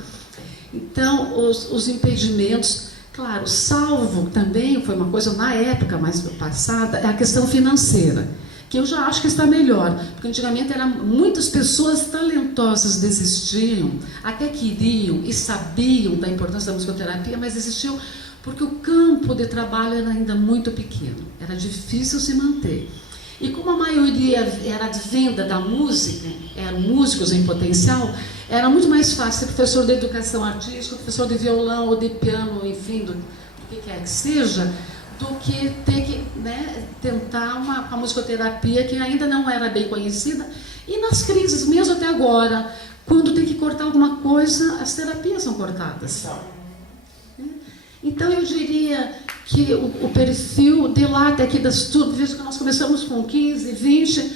Então, os impedimentos, claro, salvo também, foi uma coisa na época mais passada, é a questão financeira, que eu já acho que está melhor, porque antigamente muitas pessoas talentosas desistiam, até queriam e sabiam da importância da musicoterapia, mas desistiam porque o campo de trabalho era ainda muito pequeno, era difícil se manter. E como a maioria era de venda da música, eram músicos em potencial, era muito mais fácil ser professor de educação artística, professor de violão ou de piano, enfim, do que quer que seja, do que ter que, né, tentar uma musicoterapia que ainda não era bem conhecida. E nas crises, mesmo até agora, quando tem que cortar alguma coisa, as terapias são cortadas. Então eu diria que o perfil delata aqui das turmas, veja que nós começamos com 15, 20,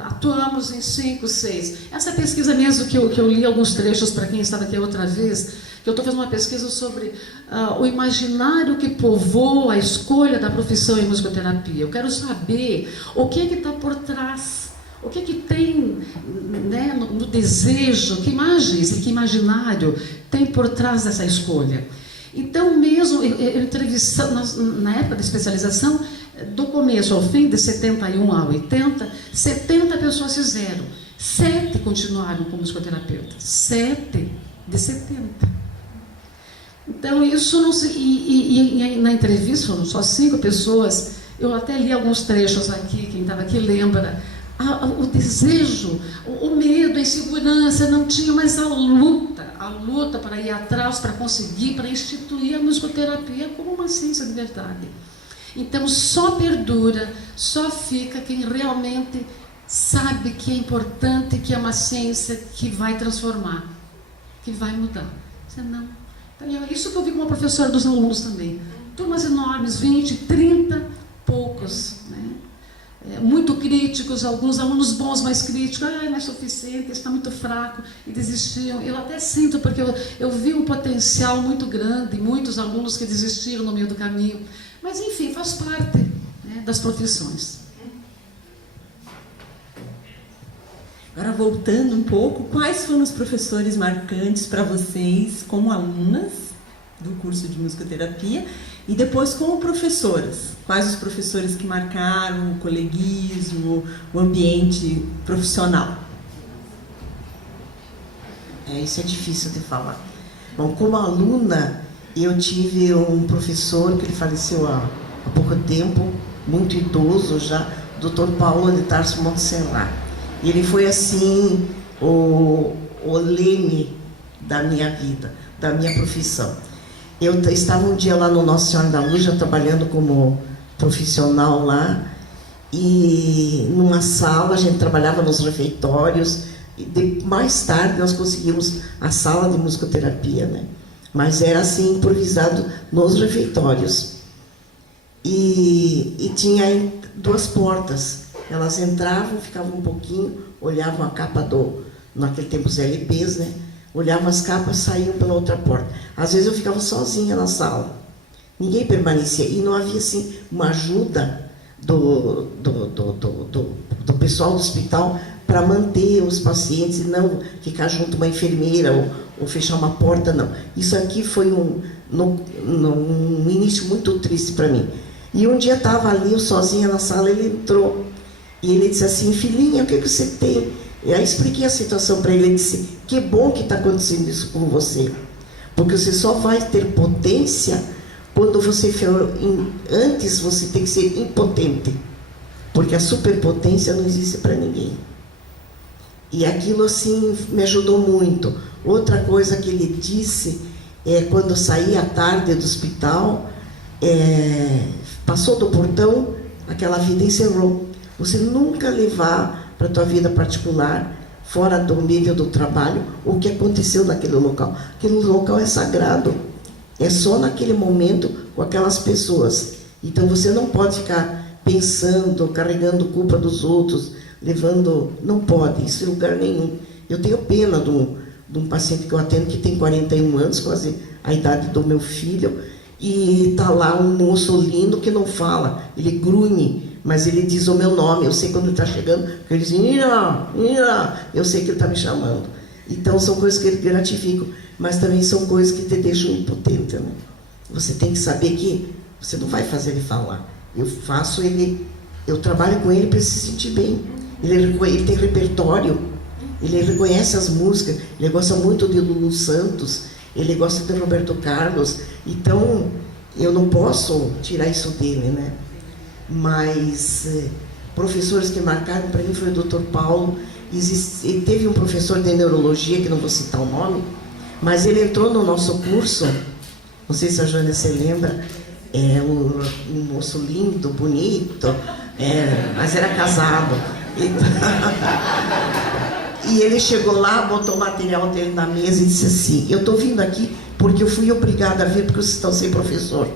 atuamos em 5, 6. Essa pesquisa mesmo que eu li alguns trechos para quem estava aqui outra vez, que eu estou fazendo uma pesquisa sobre o imaginário que povoa a escolha da profissão em musicoterapia. Eu quero saber o que está por trás, o que tem, né, no desejo, que imagens e que imaginário tem por trás dessa escolha. Então, mesmo, eu entrevistando, na época da especialização, do começo ao fim, de 71 a 80, 70 pessoas fizeram. 7 continuaram como musicoterapeuta. 7 de 70. Então, isso não se... E na entrevista foram só 5 pessoas. Eu até li alguns trechos aqui, quem estava aqui lembra. O desejo, o medo, a insegurança, não tinha mais a luta para ir atrás, para conseguir, para instituir a musicoterapia como uma ciência de verdade. Então, só perdura, só fica quem realmente sabe que é importante, que é uma ciência que vai transformar, que vai mudar. Senão, isso que eu vi como professora dos alunos também. Turmas enormes, 20, 30, poucos, né? Muito críticos, alguns alunos bons, mas críticos, não é suficiente, está muito fraco, e desistiam. Eu até sinto, porque eu vi um potencial muito grande, muitos alunos que desistiram no meio do caminho, mas enfim, faz parte, né, das profissões. Agora, voltando um pouco, quais foram os professores marcantes para vocês como alunas do curso de musicoterapia e depois como professoras? Quais os professores que marcaram o coleguismo, o ambiente profissional? Isso é difícil de falar. Bom, como aluna, eu tive um professor que ele faleceu há pouco tempo, muito idoso já, Dr. Paulo de Tarso Montserrat. Ele foi assim o leme da minha vida, da minha profissão. Eu estava um dia lá no Nossa Senhora da Luz, já trabalhando como profissional lá, e numa sala, a gente trabalhava nos refeitórios, e mais tarde nós conseguimos a sala de musicoterapia, né? Mas era assim, improvisado nos refeitórios. E tinha 2 portas. Elas entravam, ficavam um pouquinho, olhavam a capa naquele tempo os LPs, né? Olhavam as capas, saíam pela outra porta. Às vezes eu ficava sozinha na sala. Ninguém permanecia. E não havia, assim, uma ajuda do pessoal do hospital para manter os pacientes e não ficar junto uma enfermeira ou fechar uma porta, não. Isso aqui foi um início muito triste para mim. E um dia estava ali, eu sozinha na sala, ele entrou. E ele disse assim: filhinha, o que você tem? E aí expliquei a situação para ele. Ele disse: que bom que está acontecendo isso com você, porque você só vai ter potência quando você for. Antes você tem que ser impotente, porque a superpotência não existe para ninguém. E aquilo assim me ajudou muito. Outra coisa que ele disse é quando eu saí à tarde do hospital, passou do portão, aquela vida encerrou. Você nunca levar para a tua vida particular, fora do nível do trabalho, o que aconteceu naquele local. Aquele local é sagrado. É só naquele momento com aquelas pessoas. Então você não pode ficar pensando, carregando culpa dos outros, levando... Não pode, isso em lugar nenhum. Eu tenho pena de um paciente que eu atendo que tem 41 anos, quase a idade do meu filho, e está lá um moço lindo que não fala, ele grunhe, mas ele diz o meu nome. Eu sei quando ele está chegando, ele diz: Nina, Nina, eu sei que ele está me chamando. Então são coisas que gratificam, mas também são coisas que te deixam impotente, né? Você tem que saber que você não vai fazer ele falar. Eu trabalho com ele para ele se sentir bem. Ele tem repertório, ele reconhece as músicas, ele gosta muito de Lulu Santos, ele gosta de Roberto Carlos. Então eu não posso tirar isso dele, né? Mas professores que marcaram para mim foi o Dr. Paulo. E teve um professor de neurologia, que não vou citar o nome, mas ele entrou no nosso curso, não sei se a Jônia se lembra, um moço lindo, bonito, mas era casado. E ele chegou lá, botou o material dele na mesa e disse assim: eu estou vindo aqui porque eu fui obrigada a vir porque vocês estão sem professor.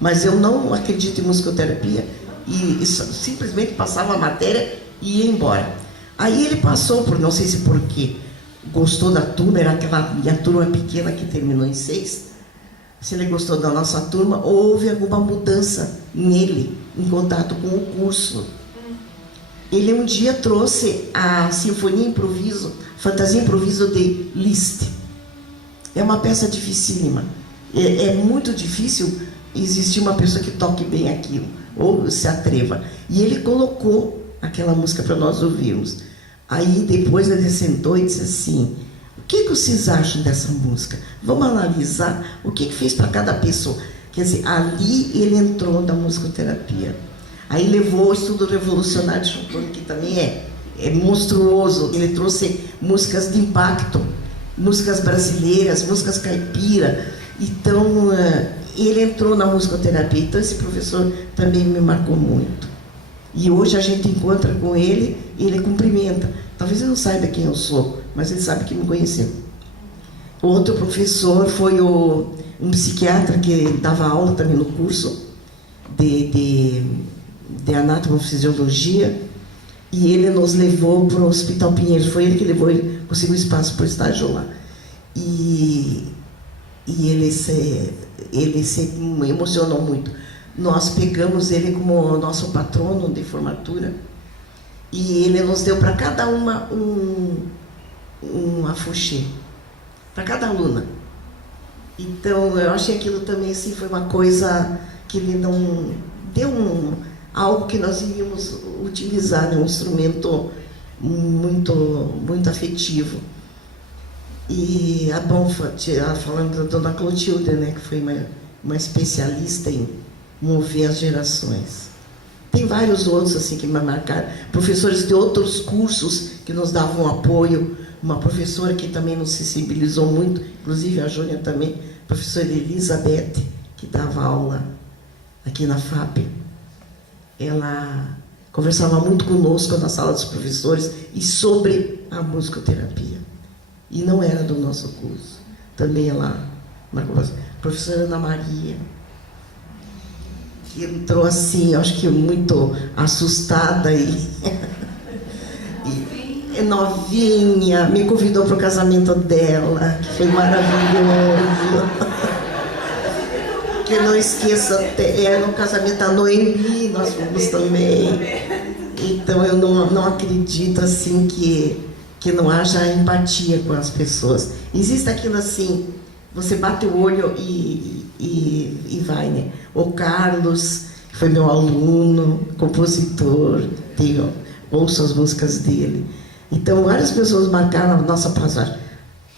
Mas eu não acredito em musicoterapia. E simplesmente passava a matéria e ia embora. Aí ele passou, por não sei se porque gostou da turma, era aquela minha turma pequena que terminou em 6. Se ele gostou da nossa turma, ou houve alguma mudança nele, em contato com o curso. Ele um dia trouxe a Sinfonia Improviso, Fantasia Improviso de Liszt. É uma peça dificílima. É muito difícil existir uma pessoa que toque bem aquilo, ou se atreva. E ele colocou aquela música para nós ouvirmos. Aí depois ele sentou e disse assim: o que vocês acham dessa música? Vamos analisar o que fez para cada pessoa. Quer dizer, ali ele entrou na musicoterapia. Aí levou o estudo revolucionário de Chopin, que também é monstruoso. Ele trouxe músicas de impacto, músicas brasileiras, músicas caipira. Então ele entrou na musicoterapia. Então esse professor também me marcou muito. E hoje a gente encontra com ele e ele cumprimenta. Talvez ele não saiba quem eu sou, mas ele sabe que me conheceu. Outro professor foi um psiquiatra que dava aula também no curso de anatomofisiologia, e ele nos levou para o Hospital Pinheiros. Foi ele que levou, ele conseguiu espaço para o estágio lá. E ele se emocionou muito. Nós pegamos ele como nosso patrono de formatura e ele nos deu para cada uma um afuxê, para cada aluna. Então eu achei aquilo também assim, foi uma coisa que ele não deu algo que nós iríamos utilizar, né? Um instrumento muito afetivo. E falando da dona Clotilde, né, que foi uma especialista em mover as gerações. Tem vários outros assim que me marcaram. Professores de outros cursos que nos davam apoio. Uma professora que também nos sensibilizou muito, inclusive a Júnia também, a professora Elizabeth, que dava aula aqui na FAP. Ela conversava muito conosco na sala dos professores e sobre a musicoterapia. E não era do nosso curso. Também ela marcou. A professora Ana Maria, que entrou assim, eu acho que muito assustada e novinha, me convidou para o casamento dela, que foi maravilhoso. Que eu não esqueço até, no casamento da Noemi, nós fomos também. Então eu não acredito assim que não haja empatia com as pessoas. Existe aquilo assim, você bate o olho e vai, né? O Carlos, que foi meu aluno, compositor, ouço as músicas dele. Então, várias pessoas marcaram a nossa passagem.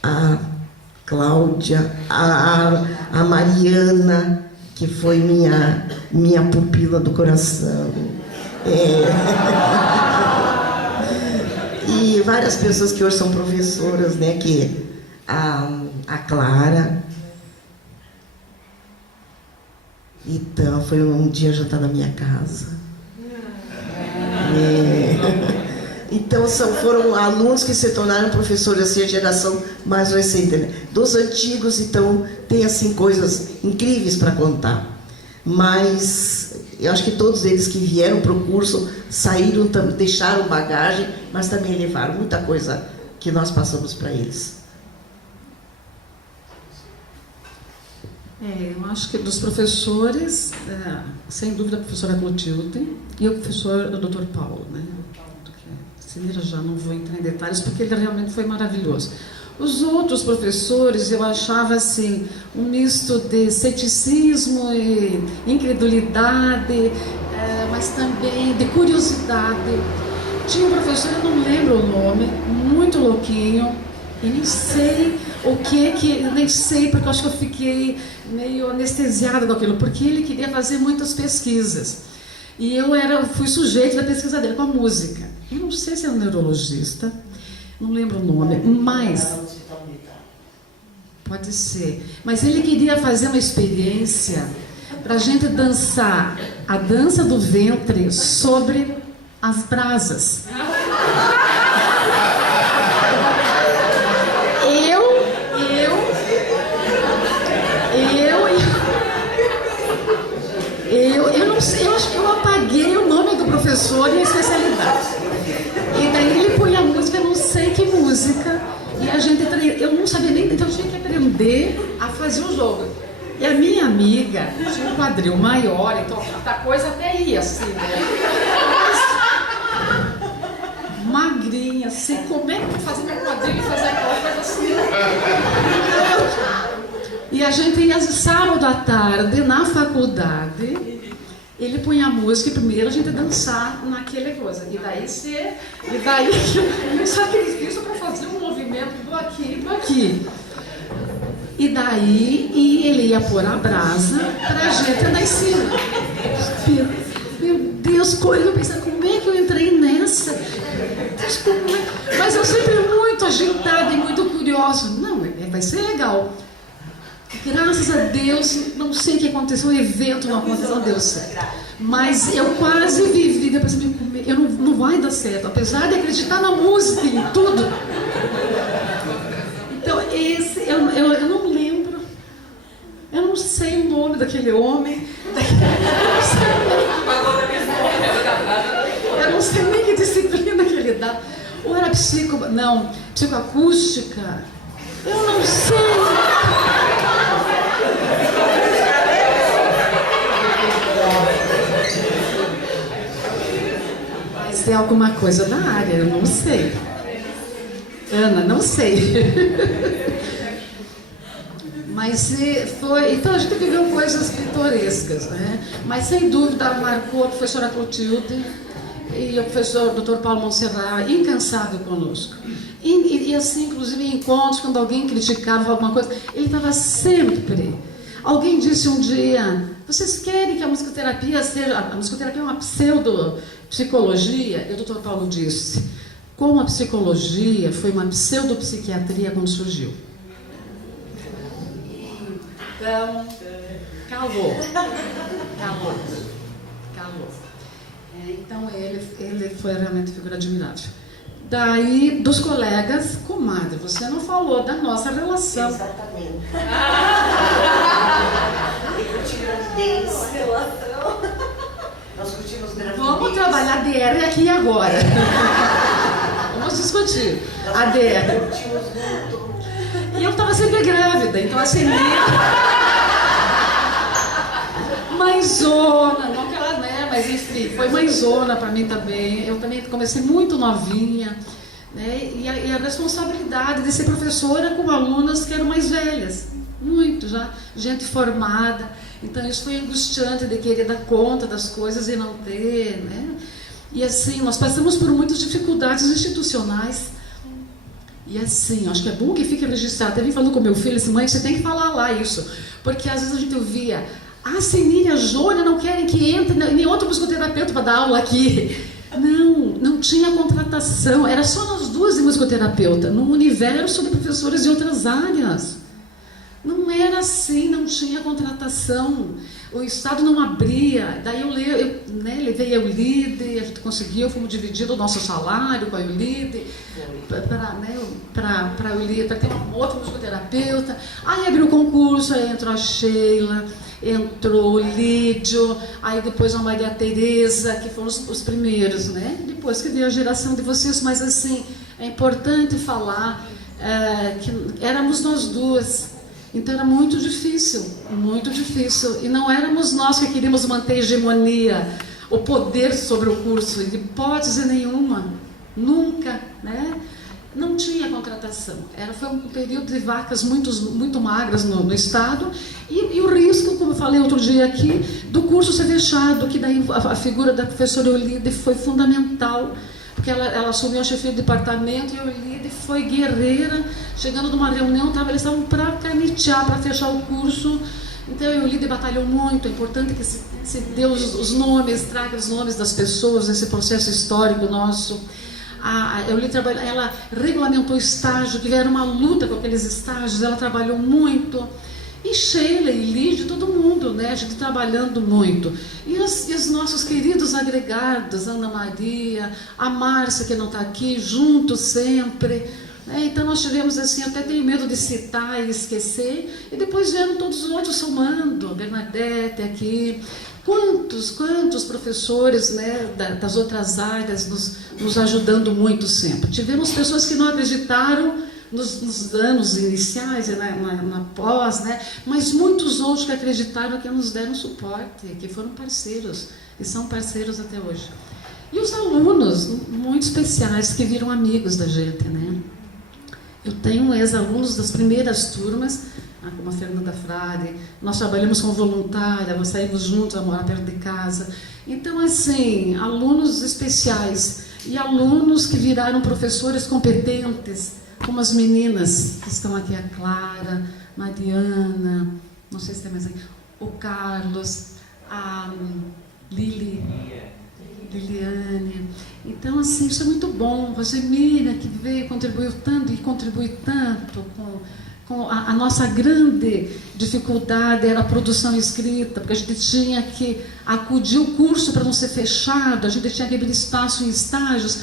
A Cláudia, a Mariana, que foi minha pupila do coração. E várias pessoas que hoje são professoras, né? Que a Clara. Então, foi um dia jantar na minha casa. Então, foram alunos que se tornaram professores, assim, a geração mais recente, né? Dos antigos, então, tem, assim, coisas incríveis para contar. Mas eu acho que todos eles que vieram para o curso saíram, deixaram bagagem, mas também levaram muita coisa que nós passamos para eles. Eu acho que dos professores, sem dúvida, a professora Clotilde e o professor Dr. Paulo, né? Sinira, já não vou entrar em detalhes, porque ele realmente foi maravilhoso. Os outros professores, eu achava assim, um misto de ceticismo e incredulidade, mas também de curiosidade. Tinha um professor, eu não lembro o nome, muito louquinho, e nem sei nem sei, porque eu acho que eu fiquei meio anestesiada com aquilo, porque ele queria fazer muitas pesquisas. E eu fui sujeito da pesquisa dele com a música. Eu não sei se é um neurologista, não lembro o nome, mas pode ser. Mas ele queria fazer uma experiência para a gente dançar a dança do ventre sobre as brasas. Eu não sei, eu acho que eu apaguei o nome do professor e a especialidade. E daí ele põe a música, eu não sei que música, e a gente, eu não sabia nem, então eu tinha que aprender a fazer o jogo. E a minha amiga tinha um quadril maior, então a coisa até ia assim, né? Mas, magrinha, assim, como é que fazia meu quadril e fazia aquela coisa assim? E a gente ia sábado à tarde na faculdade. Ele punha a música e primeiro a gente dançar naquele coisa. E daí só que isso para fazer um movimento do aqui e do aqui. E daí ele ia pôr a brasa para a gente andar em cima. Meu Deus, eu pensava, como é que eu entrei nessa? Mas eu sempre muito agitada e muito curiosa. Não, vai ser legal. Graças a Deus, não sei o que aconteceu, o evento não aconteceu, não deu certo. Mas eu quase vivi, depois não vai dar certo, apesar de acreditar na música e em tudo. Então, eu não lembro, eu não sei o nome daquele homem, eu não sei nem que disciplina que ele dá. Ou era psicoacústica, eu não sei. Mas é alguma coisa da área, eu não sei. Ana, não sei. Mas foi. Então a gente viveu coisas pitorescas, né? Mas sem dúvida marcou a professora Clotilde e o professor Dr. Paulo Montserrat, incansável conosco. E assim, inclusive em encontros, quando alguém criticava alguma coisa, ele estava sempre Alguém disse um dia, vocês querem que a musicoterapia seja... A musicoterapia é uma pseudo-psicologia? E o Dr. Paulo disse, como a psicologia foi uma pseudopsiquiatria quando surgiu. Então, calou. Então, ele foi realmente figura admirável. Daí, dos colegas, comadre, você não falou da nossa relação. Exatamente. Nós curtimos gravidez. Vamos trabalhar DR aqui e agora. Vamos discutir a DR. Curtimos muito. E eu estava sempre grávida, então assim, mãezona, não que ela, né, mas enfim, foi mãezona para mim também. Eu também comecei muito novinha, né, e a responsabilidade de ser professora com alunas que eram mais velhas, muito já, gente formada. Então isso foi angustiante de querer dar conta das coisas e não ter, né? E assim, nós passamos por muitas dificuldades institucionais. E assim, acho que é bom que fique registrado. Até vim falando com meu filho, assim, mãe, você tem que falar lá isso. Porque às vezes a gente ouvia, a Senira e a Jônia não querem que entre nem outro musicoterapeuta para dar aula aqui. Não tinha contratação, era só nós duas de musicoterapeuta, num universo de professores de outras áreas. Não era assim, não tinha contratação. O Estado não abria. Daí eu levei a Eulide, a gente conseguiu, fomos dividindo o nosso salário com a Eulide, para Eulide, para ter um outro musicoterapeuta. Aí abriu o concurso, aí entrou a Sheila, entrou o Lídio, aí depois a Maria Tereza, que foram os primeiros, né? Depois que veio a geração de vocês, mas assim, é importante falar que éramos nós duas. Então era muito difícil, e não éramos nós que queríamos manter a hegemonia, o poder sobre o curso, de hipótese nenhuma, nunca, né? Não tinha contratação, foi um período de vacas muito magras no Estado, e o risco, como eu falei outro dia aqui, do curso ser fechado, que daí a figura da professora Eulide foi fundamental, porque ela assumiu a chefia do departamento e a Eulide foi guerreira, chegando numa reunião, eles estavam para canetear, para fechar o curso. Então a Eulide batalhou muito, é importante que se dê os nomes, traga os nomes das pessoas nesse processo histórico nosso. A Eulide ela regulamentou o estágio, que era uma luta com aqueles estágios, ela trabalhou muito. E Sheila e Lídio, todo mundo, né? A gente trabalhando muito. E os nossos queridos agregados, Ana Maria, a Márcia, que não está aqui, juntos sempre. Né? Então nós tivemos assim, até tenho medo de citar e esquecer. E depois vieram todos os outros somando, Bernadette aqui. Quantos professores, né, das outras áreas nos ajudando muito sempre. Tivemos pessoas que não acreditaram nos anos iniciais, na pós, né? Mas muitos outros que acreditaram, que nos deram suporte, que foram parceiros, e são parceiros até hoje. E os alunos, muito especiais, que viram amigos da gente, né? Eu tenho ex-alunos das primeiras turmas, como a Fernanda Frade, nós trabalhamos com voluntária, nós saímos juntos a morar perto de casa. Então, assim, alunos especiais e alunos que viraram professores competentes, como as meninas que estão aqui, a Clara, Mariana, não sei se tem mais aí, o Carlos, a Liliane. Então, assim, isso é muito bom. Rosemira, que veio, contribuiu tanto e contribui tanto com a nossa grande dificuldade era a produção escrita, porque a gente tinha que acudir o curso para não ser fechado, a gente tinha que abrir espaço em estágios.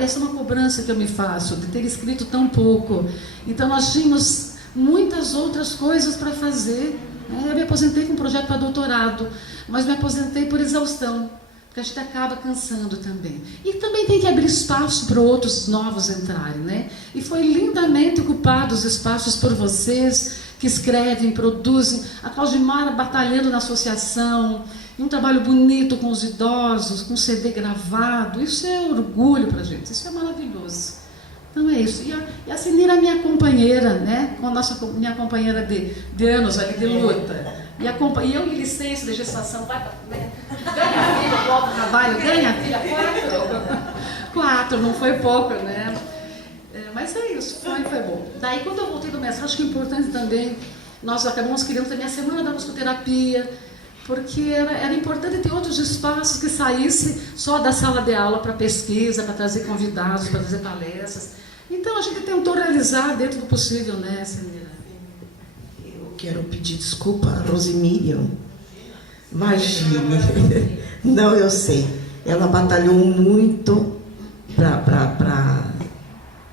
Essa é uma cobrança que eu me faço, de ter escrito tão pouco. Então, nós tínhamos muitas outras coisas para fazer. Eu me aposentei com um projeto para doutorado, mas me aposentei por exaustão, porque a gente acaba cansando também. E também tem que abrir espaço para outros novos entrarem, né? E foi lindamente ocupado os espaços por vocês, que escrevem, produzem. A Claudimara batalhando na associação, um trabalho bonito com os idosos, com CD gravado. Isso é orgulho para a gente, isso é maravilhoso. Então é isso. E a Senira, minha companheira, né? Com a minha companheira de anos ali de luta. E eu em licença de gestação, vai, né? Ganha filha, volta ao trabalho, ganha filha, 4, não foi pouco, né? Mas é isso, foi bom. Daí quando eu voltei do mestrado, acho que é importante também nós acabamos criando também a Semana da Musicoterapia, porque era importante ter outros espaços que saísse só da sala de aula para pesquisa, para trazer convidados, para fazer palestras. Então a gente tentou realizar dentro do possível, né, Senira? Eu quero pedir desculpa a Rosemiriam. Imagine. Não, eu sei. Ela batalhou muito para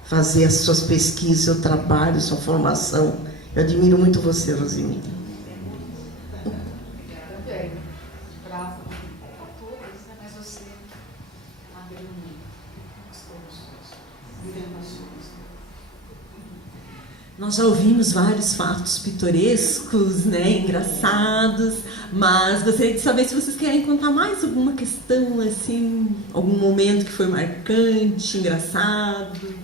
fazer as suas pesquisas, seu trabalho, sua formação. Eu admiro muito você, Rosemiriam. Nós já ouvimos vários fatos pitorescos, né, engraçados, mas gostaria de saber se vocês querem contar mais alguma questão, assim, algum momento que foi marcante, engraçado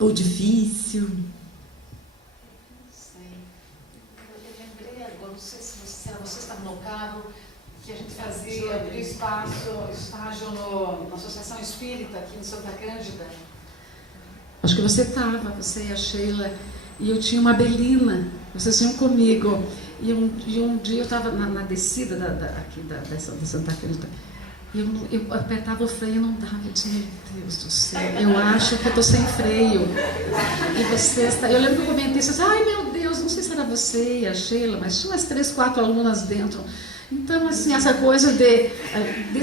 ou difícil. Não sei. Eu lembrei agora, não sei se era você estava no carro, que a gente fazia abrir estágio na Associação Espírita aqui em Santa Cândida. Acho que você estava, você e a Sheila, e eu tinha uma Belina, vocês iam comigo. E um dia eu estava na descida aqui da Santa Cândida, e eu apertava o freio e não dava. Eu disse, meu Deus do céu, eu acho que eu estou sem freio. E você está... Eu lembro que eu comentei, você disse, ai meu Deus, não sei se era você e a Sheila, mas tinha umas 3, 4 alunas dentro. Então, assim, essa coisa de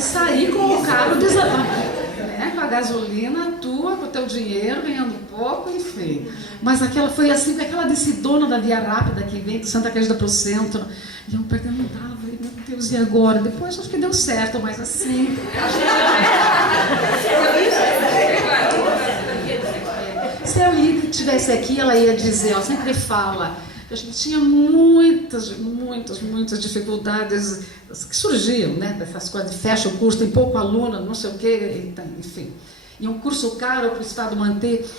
sair com o carro né, com a gasolina tua, com o teu dinheiro, ganhando pouco, enfim. Mas aquela foi assim, aquela decidona da Via Rápida que vem de Santa Cândida para o centro. E eu perguntava, meu Deus, e agora? Depois acho que deu certo, mas assim... Se a Lili estivesse aqui, ela ia dizer, ela sempre fala... A gente tinha muitas dificuldades que surgiam, né? Dessas coisas de fecha o curso, tem pouco aluno, não sei o quê, enfim. E um curso caro para o Estado manter.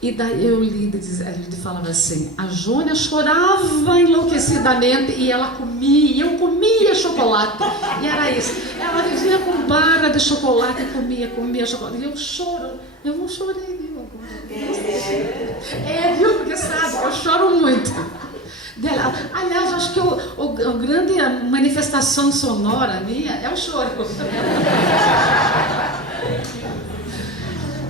E daí a Lili falava assim, a Jônia chorava enlouquecidamente e ela comia, e eu comia chocolate. E era isso. Ela vivia com barra de chocolate e comia chocolate. E eu não chorei, viu, agora. Viu, porque sabe, eu choro muito. Aliás, acho que a grande manifestação sonora minha é o choro.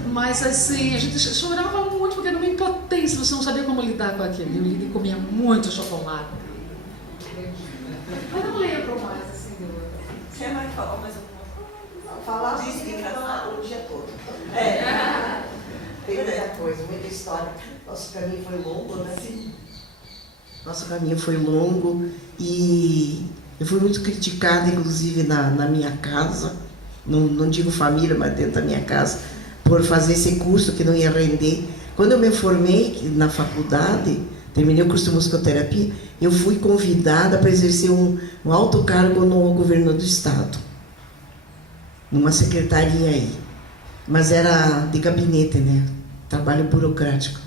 Mas assim, a gente chorava muito porque era uma impotência, você não sabia como lidar com aquilo. Eu Lili comia muito chocolate. Eu não lembro mais assim. Você vai falar mais alguma coisa? Falar disso engraçado o dia todo. Tem muita coisa, muita história. Nosso caminho foi longo, né? Sim. Nosso caminho foi longo e eu fui muito criticada, inclusive na minha casa, não digo família, mas dentro da minha casa, por fazer esse curso que não ia render. Quando eu me formei na faculdade, terminei o curso de musicoterapia, eu fui convidada para exercer um alto cargo no governo do estado, numa secretaria aí, mas era de gabinete, né? Trabalho burocrático.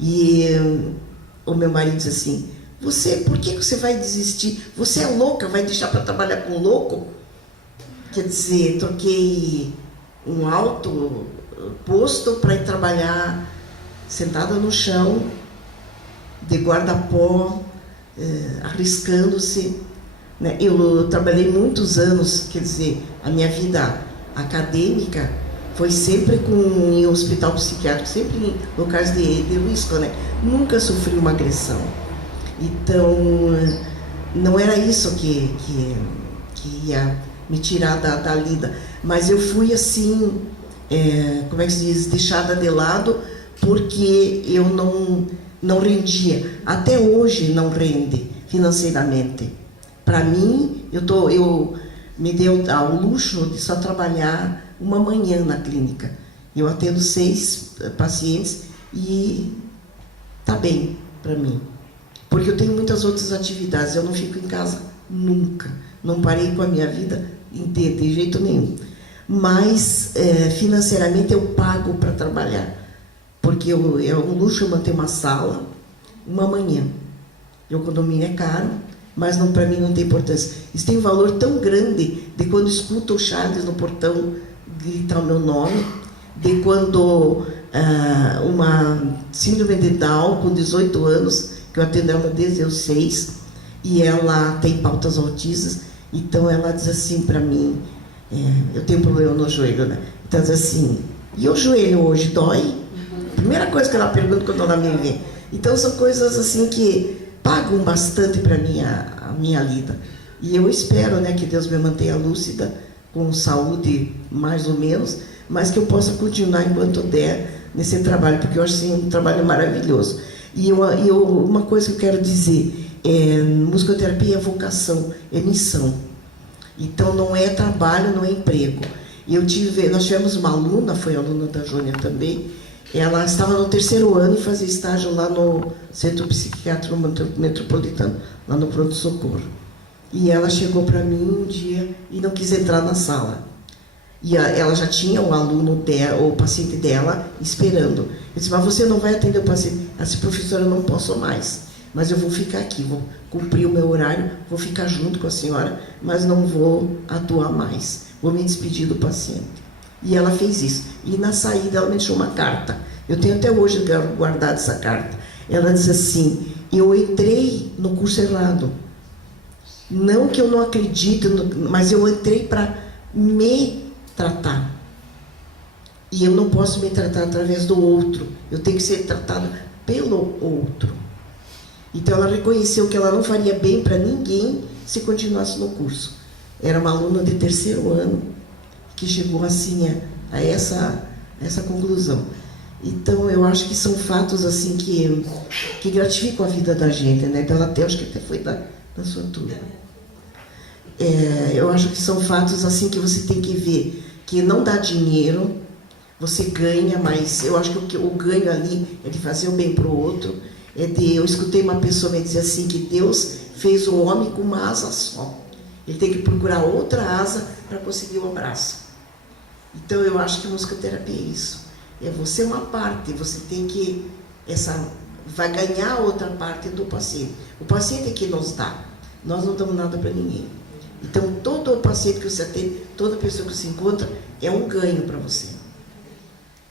E o meu marido disse assim, por que você vai desistir? Você é louca, vai deixar para trabalhar com louco? Quer dizer, troquei um alto posto para ir trabalhar sentada no chão, de guarda-pó, arriscando-se. Né? Eu trabalhei muitos anos, quer dizer, a minha vida acadêmica foi sempre em hospital psiquiátrico, sempre em locais de risco, né? Nunca sofri uma agressão. Então, não era isso que ia me tirar da lida. Mas eu fui assim, como é que se diz, deixada de lado, porque eu não rendia. Até hoje não rende financeiramente. Para mim, eu me dei ao luxo de só trabalhar uma manhã na clínica. Eu atendo 6 pacientes e tá bem para mim. Porque eu tenho muitas outras atividades, eu não fico em casa nunca. Não parei com a minha vida inteira, de jeito nenhum. Mas, financeiramente, eu pago para trabalhar. Porque é um luxo eu manter uma sala, uma manhã. O condomínio é caro, mas para mim não tem importância. Isso tem um valor tão grande de quando escuto o Charles no portão gritar o meu nome, de quando uma síndrome de Down, com 18 anos, que eu atendo ela desde os 6, e ela tem pautas autistas, então ela diz assim para mim, eu tenho um problema no joelho, né? Então ela diz assim, e o joelho hoje dói? Primeira coisa que ela pergunta quando ela me vê. Então são coisas assim que pagam bastante para mim a minha lida. E eu espero, né, que Deus me mantenha lúcida, com saúde mais ou menos, mas que eu possa continuar enquanto der nesse trabalho, porque eu acho assim, um trabalho maravilhoso. E uma coisa que eu quero dizer, musicoterapia é vocação, é missão. Então não é trabalho, não é emprego. Nós tivemos uma aluna, foi aluna da Jônia também, ela estava no 3º ano e fazia estágio lá no Centro Psiquiátrico Metropolitano, lá no pronto-socorro. E ela chegou para mim um dia e não quis entrar na sala. E ela já tinha o aluno dela, o paciente dela, esperando. Eu disse, mas você não vai atender o paciente? Ela disse, professora, eu não posso mais, mas eu vou ficar aqui, vou cumprir o meu horário, vou ficar junto com a senhora, mas não vou atuar mais, vou me despedir do paciente. E ela fez isso. E na saída ela me deixou uma carta. Eu tenho até hoje guardado essa carta. Ela diz assim, eu entrei no curso errado. Não que eu não acredite, mas eu entrei para me tratar. E eu não posso me tratar através do outro. Eu tenho que ser tratada pelo outro. Então ela reconheceu que ela não faria bem para ninguém se continuasse no curso. Era uma aluna de 3º ano que chegou assim a essa conclusão. Então eu acho que são fatos assim que gratificam a vida da gente, né? Ela até, acho que até foi da sua turma. Eu acho que são fatos assim que você tem que ver, que não dá dinheiro, você ganha, mas eu acho que o ganho ali é de fazer o bem para o outro. Eu escutei uma pessoa me dizer assim, que Deus fez o homem com uma asa só. Ele tem que procurar outra asa para conseguir o abraço. Então eu acho que musicoterapia é isso. Você é uma parte, você tem que... vai ganhar outra parte do paciente. O paciente é que nos dá. Nós não damos nada para ninguém. Então todo o paciente que você atende, toda pessoa que se encontra, é um ganho para você.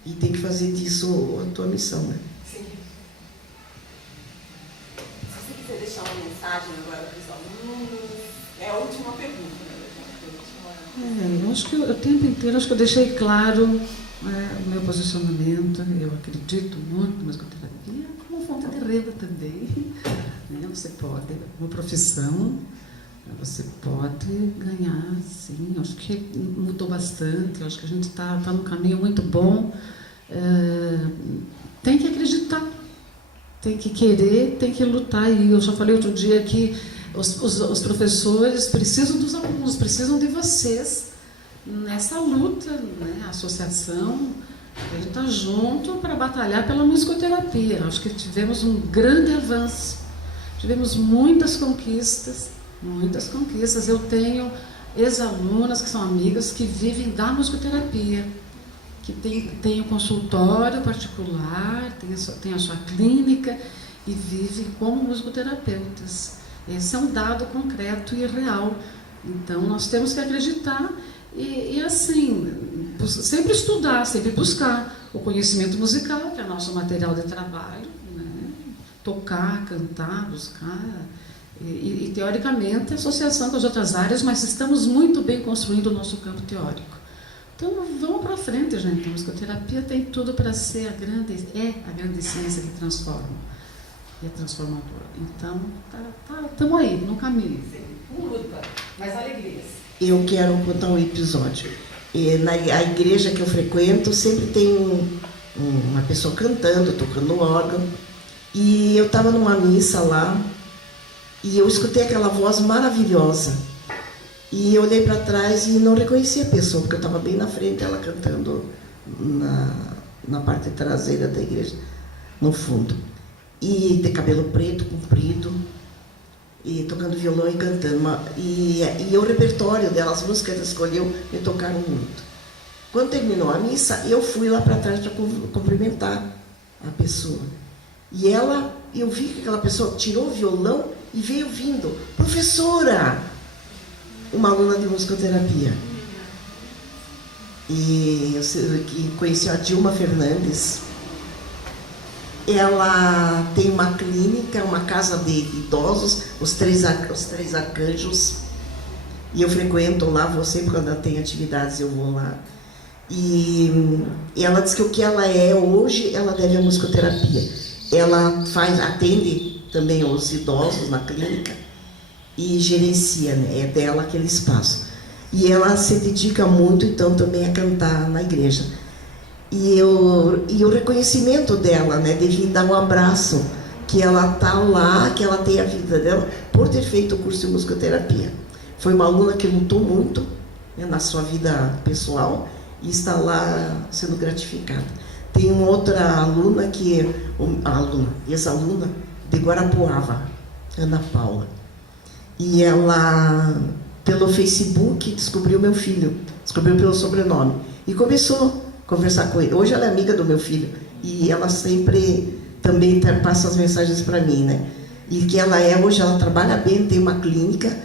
E tem que fazer disso a tua missão, né? Sim. Se você quiser deixar uma mensagem agora para os alunos, é a última pergunta, né? Eu acho que o tempo inteiro acho que eu deixei claro o meu posicionamento. Eu acredito muito na musicoterapia como fonte de renda também. Você pode, uma profissão, você pode ganhar, sim. Acho que mudou bastante. Acho que a gente está num caminho muito bom. Tem que acreditar, tem que querer, tem que lutar. E eu já falei outro dia que os professores precisam dos alunos, precisam de vocês nessa luta, né? A associação, a gente está junto para batalhar pela musicoterapia. Acho que tivemos um grande avanço, tivemos muitas conquistas. Eu tenho ex-alunas que são amigas que vivem da musicoterapia, que tem um consultório particular, tem a sua clínica e vivem como musicoterapeutas. Esse é um dado concreto e real. Então, nós temos que acreditar e assim, sempre estudar, sempre buscar o conhecimento musical, que é nosso material de trabalho, né? Tocar, cantar, buscar. E, teoricamente, associação com as outras áreas, mas estamos muito bem construindo o nosso campo teórico. Então, vamos para frente, gente. A musicoterapia tem tudo para ser a grande ciência que transforma. E é transformadora. Então, estamos aí, no caminho. Com luta, mas alegrias. Eu quero contar um episódio. A igreja que eu frequento sempre tem uma pessoa cantando, tocando órgão. E eu estava numa missa lá e eu escutei aquela voz maravilhosa. E eu olhei para trás e não reconheci a pessoa, porque eu estava bem na frente, ela cantando na parte traseira da igreja, no fundo. E de cabelo preto, comprido, e tocando violão e cantando. E o repertório dela, as músicas que ela escolheu, me tocaram muito. Quando terminou a missa, eu fui lá para trás para cumprimentar a pessoa. E eu vi que aquela pessoa tirou o violão e veio vindo. Professora! Uma aluna de musicoterapia. E eu conheci a Dilma Fernandes. ela tem uma clínica, uma casa de idosos, os três arcanjos, e eu frequento lá, vou sempre quando ela tem atividades, eu vou lá. E ela diz que o que ela é hoje, ela deve à musicoterapia. Ela atende também os idosos na clínica e gerencia, né? É dela aquele espaço. E ela se dedica muito, então, também a cantar na igreja. E o reconhecimento dela, né, de vir dar um abraço, que ela está lá, que ela tem a vida dela, por ter feito o curso de musicoterapia. Foi uma aluna que lutou muito, né, na sua vida pessoal e está lá sendo gratificada. Tem uma outra aluna ex-aluna de Guarapuava, Ana Paula. E ela, pelo Facebook, descobriu meu filho, descobriu pelo sobrenome e começou a conversar com ele. Hoje ela é amiga do meu filho e ela sempre também passa as mensagens para mim, né? E que hoje ela trabalha bem, tem uma clínica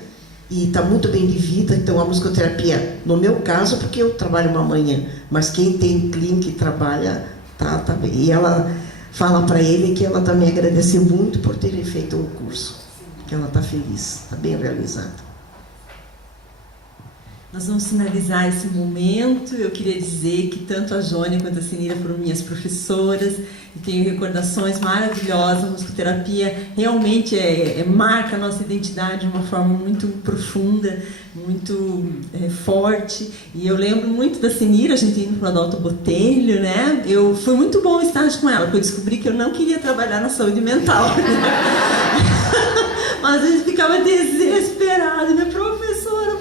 e está muito bem de vida. Então a musicoterapia, no meu caso, porque eu trabalho uma manhã, mas quem tem clínica e trabalha, tá bem. E ela fala para ele que ela também agradeceu muito por ter feito o curso, que ela está feliz, está bem realizada. Nós vamos finalizar esse momento. Eu queria dizer que tanto a Jônia quanto a Sinira foram minhas professoras e tenho recordações maravilhosas. A musicoterapia realmente marca a nossa identidade de uma forma muito profunda, muito forte. E eu lembro muito da Sinira, a gente indo para o Adalto Botelho, né? Foi muito bom o estágio com ela, porque eu descobri que eu não queria trabalhar na saúde mental. Mas a gente ficava desesperado, minha professora.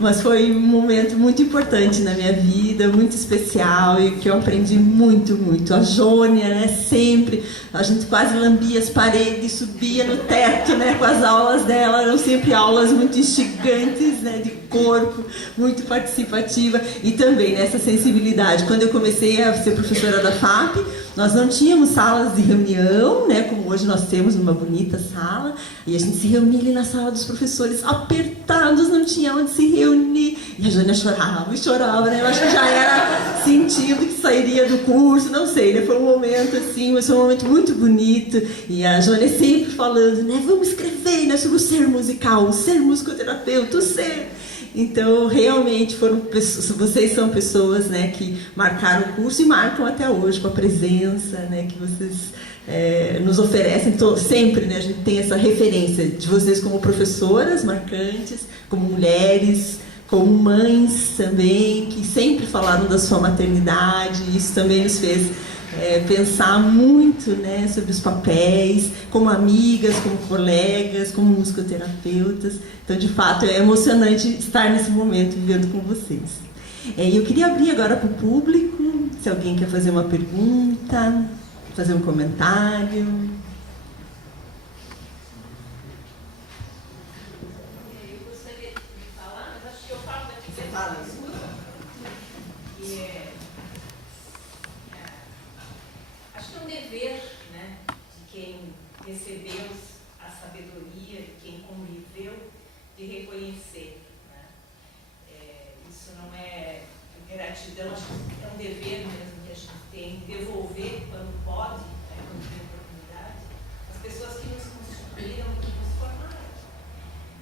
Mas foi um momento muito importante na minha vida, muito especial e que eu aprendi muito, muito. A Jônia, né, sempre, a gente quase lambia as paredes, subia no teto, né, com as aulas dela, eram sempre aulas muito instigantes, né, de corpo, muito participativa e também nessa sensibilidade. Quando eu comecei a ser professora da FAP, nós não tínhamos salas de reunião, né, como hoje nós temos uma bonita sala, e a gente se reunia ali na sala dos professores, apertados, não tinha onde se reunir. E a Jônia chorava, né? Eu acho que já era sentindo que sairia do curso, não sei, né? Foi um momento assim, mas foi um momento muito bonito. E a Jônia sempre falando, né, vamos escrever, né, sobre o ser musical, o ser musicoterapeuta, o ser... Então, realmente, vocês são pessoas, né, que marcaram o curso e marcam até hoje com a presença, né, que vocês nos oferecem sempre, né, a gente tem essa referência de vocês como professoras marcantes, como mulheres, como mães também, que sempre falaram da sua maternidade. Isso também nos fez pensar muito, né, sobre os papéis, como amigas, como colegas, como musicoterapeutas. Então, de fato, é emocionante estar nesse momento vivendo com vocês. Eu queria abrir agora para o público, se alguém quer fazer uma pergunta, fazer um comentário. Eu gostaria de falar, mas acho que eu falo daqui. Você fala isso? Acho que é um dever, né, de quem recebeu a sabedoria, de quem conviveu, de reconhecer, né? Isso não é gratidão, acho que é um dever mesmo que a gente tem, devolver quando pode, né, quando tem oportunidade, as pessoas que nos constituíram, que nos formaram.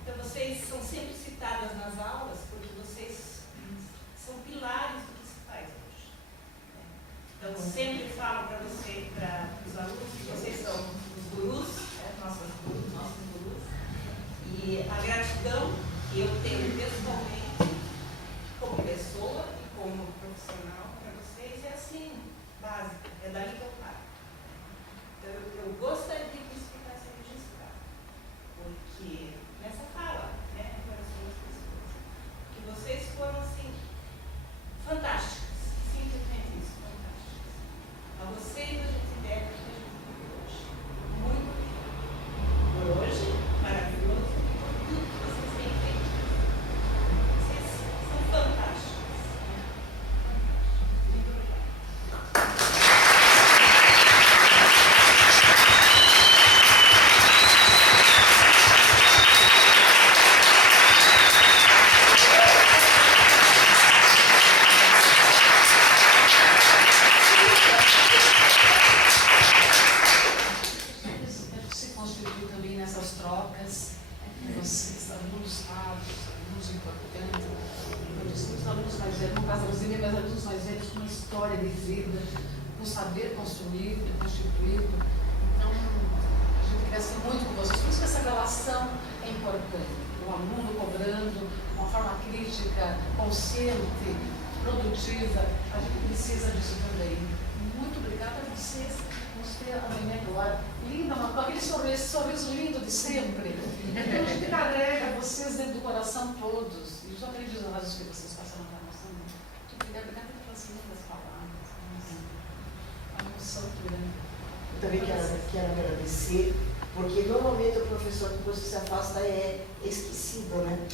Então vocês são sempre citadas nas aulas porque vocês são pilares do que se faz hoje. Então, sempre falo para você, para os alunos, que vocês são os gurus, nossos gurus, e a gratidão que eu tenho pessoalmente, como pessoa e como profissional, para vocês é assim, básica, é dali que eu paro. Então, eu gostaria que isso ficasse registrado, porque nessa fala, né, para as duas pessoas, que vocês foram assim, fantásticas, simplesmente isso, fantásticas. A vocês a gente deve o que a gente vive hoje. essas trocas com vocês, alunos raros, alunos importantes, os alunos mais velhos, no caso da Luzine, mas alunos mais velhos com uma história de vida, com saber construído, constituído. Então, a gente cresce muito com vocês. Por isso que essa relação é importante. O aluno cobrando, uma forma crítica, consciente, produtiva, a gente precisa disso também. Muito obrigada a vocês. Vamos ter amanhã agora. Linda, com aquele sorriso lindo de sempre. Então a gente carrega vocês dentro do coração todos. E os aprendizados que vocês passaram para nós também. Muito obrigada pelas lindas palavras. Uma emoção grande. Eu também quero agradecer, porque normalmente o professor, depois que se afasta, é esquecido, né?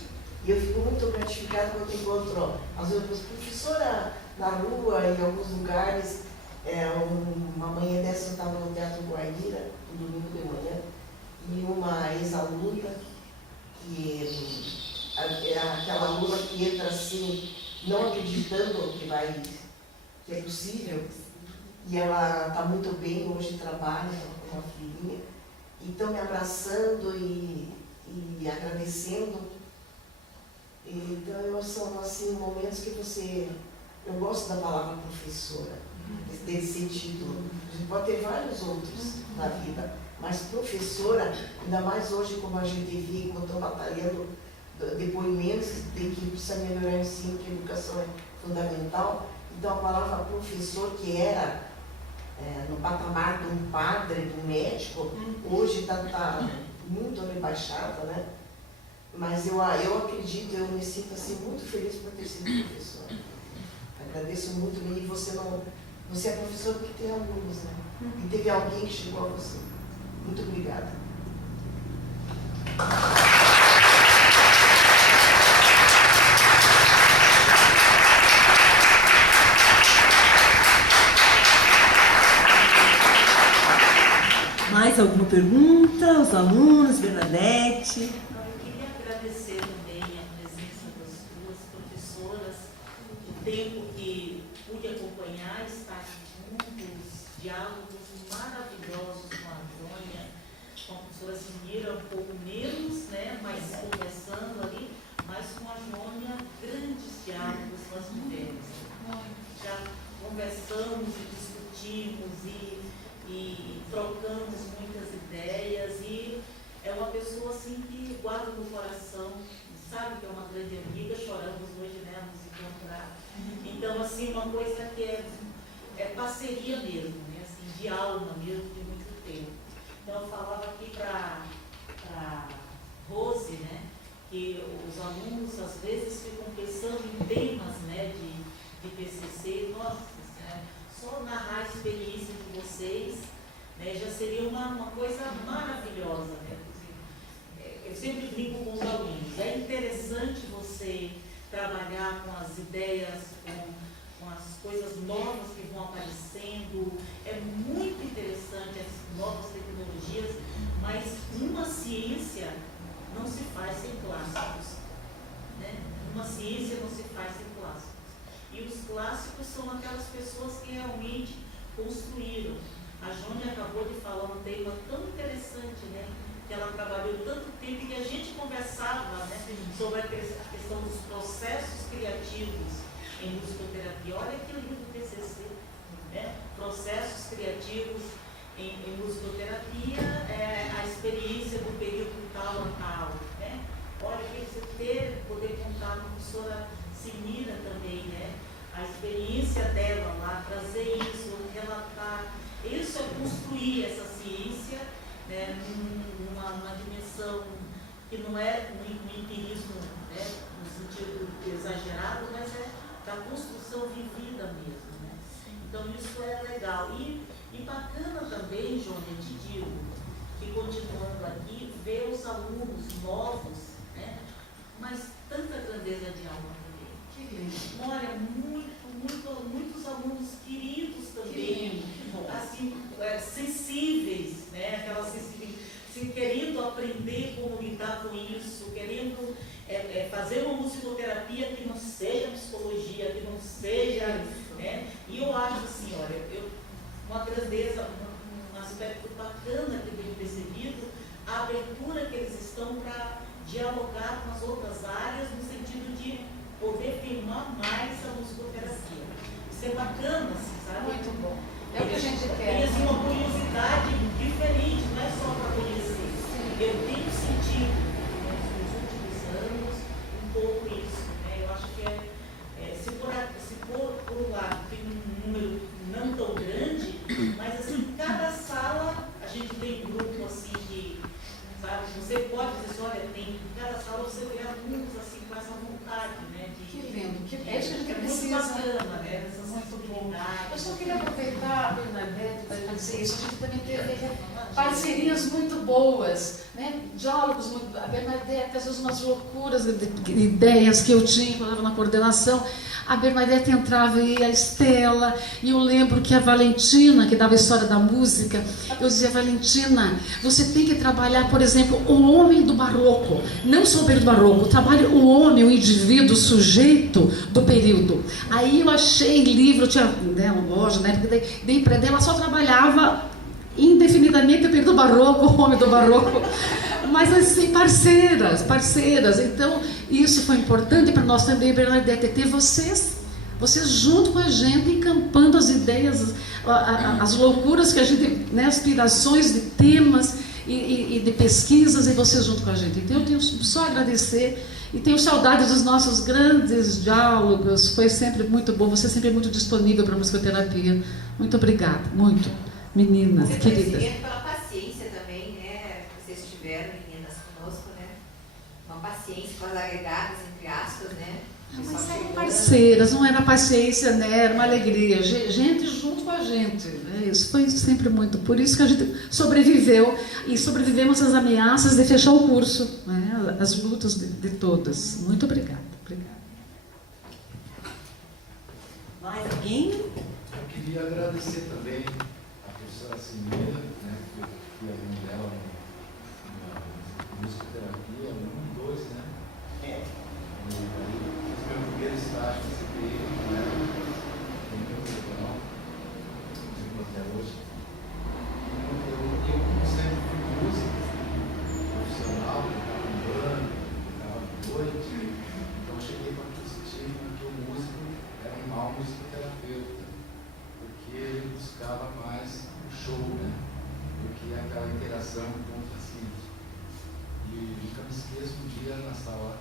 E eu fico muito gratificada quando encontro, às vezes, professora na rua, em alguns lugares. Uma manhã dessa eu estava no Teatro Guaíra, no domingo de manhã, e uma ex-aluna, aquela aluna que entra assim, não acreditando que é possível, e ela está muito bem, hoje trabalha com uma filhinha, então me abraçando e agradecendo. Então são assim, momentos que eu gosto da palavra professora, desse sentido. A gente pode ter vários outros na vida, mas professora, ainda mais hoje como a gente vê, como estão batalhando depoimentos de que precisa melhorar o ensino, que a educação é fundamental. Então a palavra professor, que era no patamar de um padre, de um médico, hoje está muito rebaixada, né? Mas eu acredito, eu me sinto assim, muito feliz por ter sido professora. Agradeço muito, e você é professor porque tem alunos, né? E teve alguém que chegou a você. Muito obrigada. Mais alguma pergunta? Os alunos, Bernadette? Eu queria agradecer também a presença das duas professoras, o tempo que pude acompanhar, estar juntos, diálogos maravilhosos com a Jônia, com a professora Sinira, um pouco menos, né, mas conversando ali, mas com a Jônia, grandes diálogos com as mulheres. Já conversamos e discutimos e trocamos muitas ideias, e é uma pessoa assim que guarda no coração, sabe que é uma grande amiga, choramos hoje, né, nos encontrar. Então, assim, uma coisa que é parceria mesmo, né, assim, de alma mesmo, de muito tempo. Então, eu falava aqui para Rose, né, que os alunos às vezes ficam pensando em temas, né, de TCC, nossa, né, só narrar a experiência de vocês, né, já seria uma coisa maravilhosa, né? Eu sempre brinco com os alunos, é interessante você trabalhar com as ideias, com as coisas novas que vão aparecendo, é muito interessante as novas tecnologias, mas uma ciência não se faz sem clássicos, né? Uma ciência não se faz sem clássicos. E os clássicos são aquelas pessoas que realmente construíram. A Jônia acabou de falar um tema tão interessante, né? Que ela trabalhou tanto tempo e que a gente conversava, né, sobre a questão dos processos criativos em musicoterapia. Olha que lindo o TCC, né? Processos criativos em musicoterapia, a experiência do período tal a tal, né? Olha, que você poder contar com a professora Sinira também, né? A experiência dela lá, trazer isso, relatar. Isso é construir essa ciência, né, numa dimensão que não é um empirismo, né, no sentido exagerado, mas é da construção vivida mesmo, né? Então isso é legal. E bacana também, Jônia, te digo, que continuando aqui, ver os alunos novos, né, mas tanta grandeza de alma também. Que lindo. Olha, muitos alunos queridos também, assim, sensíveis, né? Aquela sensibilidade, assim, querendo aprender como lidar com isso, querendo fazer uma musicoterapia que não seja psicologia, que não seja, né? E eu acho assim, olha, uma grandeza, um aspecto bacana que eu tenho percebido, a a abertura que eles estão para dialogar com as outras áreas no sentido de poder firmar mais a musicoterapia. Isso é bacana, assim, sabe? Muito bom. É o que a gente quer. Tem assim, uma curiosidade diferente, não é só para conhecer. Eu tenho sentido, né, nos últimos anos, um pouco isso. Né? Eu acho que se por um lado tem um número não tão grande, mas assim, cada sala a gente tem um grupo assim que, sabe, você pode dizer, olha, tem em cada sala você vê alunos assim com essa vontade, né? Que lindo, é isso que a gente precisa. Muito bacana, né? Essas Muito bom. oportunidades. Eu só queria aproveitar, Bernadette, para dizer isso. A gente também teve parcerias muito boas, né? Diálogos muito. A Bernadette, às vezes, umas loucuras de ideias que eu tinha quando eu estava na coordenação. A Bernadette entrava e a Estela, e eu lembro que a Valentina, que dava a história da música, eu dizia, Valentina, você tem que trabalhar, por exemplo, o homem do barroco, não só o período barroco, trabalhe o homem, o indivíduo, o sujeito do período. Aí eu achei livro, tinha uma loja, né, dei para ela, só trabalhava indefinidamente o período barroco, o homem do barroco, mas assim, parceiras. Então, isso foi importante para nós também, Bernadette, ter vocês junto com a gente, encampando as ideias, as loucuras que a gente, né, aspirações de temas e de pesquisas, e vocês junto com a gente. Então, eu tenho só a agradecer e tenho saudade dos nossos grandes diálogos. Foi sempre muito bom, você sempre muito disponível para a musicoterapia. Muito obrigada, muito. Meninas, queridas. Pela paciência também, né? Vocês tiveram, meninas, conosco, né? Uma paciência com as agregadas, entre aspas, né? Mas eram parceiras, não era paciência, né? Era uma alegria. Gente junto com a gente. Né? Isso foi sempre muito. Por isso que a gente sobreviveu e sobrevivemos às ameaças de fechar o curso, né? As lutas de todas. Muito obrigada. Mais alguém? Eu queria agradecer também a professora Cineira, né, que eu fui aluno dela na musicoterapia, no 1 e 2, né? Fiz meu primeiro estágio na CPI, né? Foi muito legal, até hoje. Eu, como sempre, fui músico profissional, tocava em banda, tocava à noite, então cheguei com aquele estigma que o músico era um mau musicoterapeuta, porque ele buscava mais o show, né, do que aquela interação com o paciente. E nunca me esqueço um dia na sala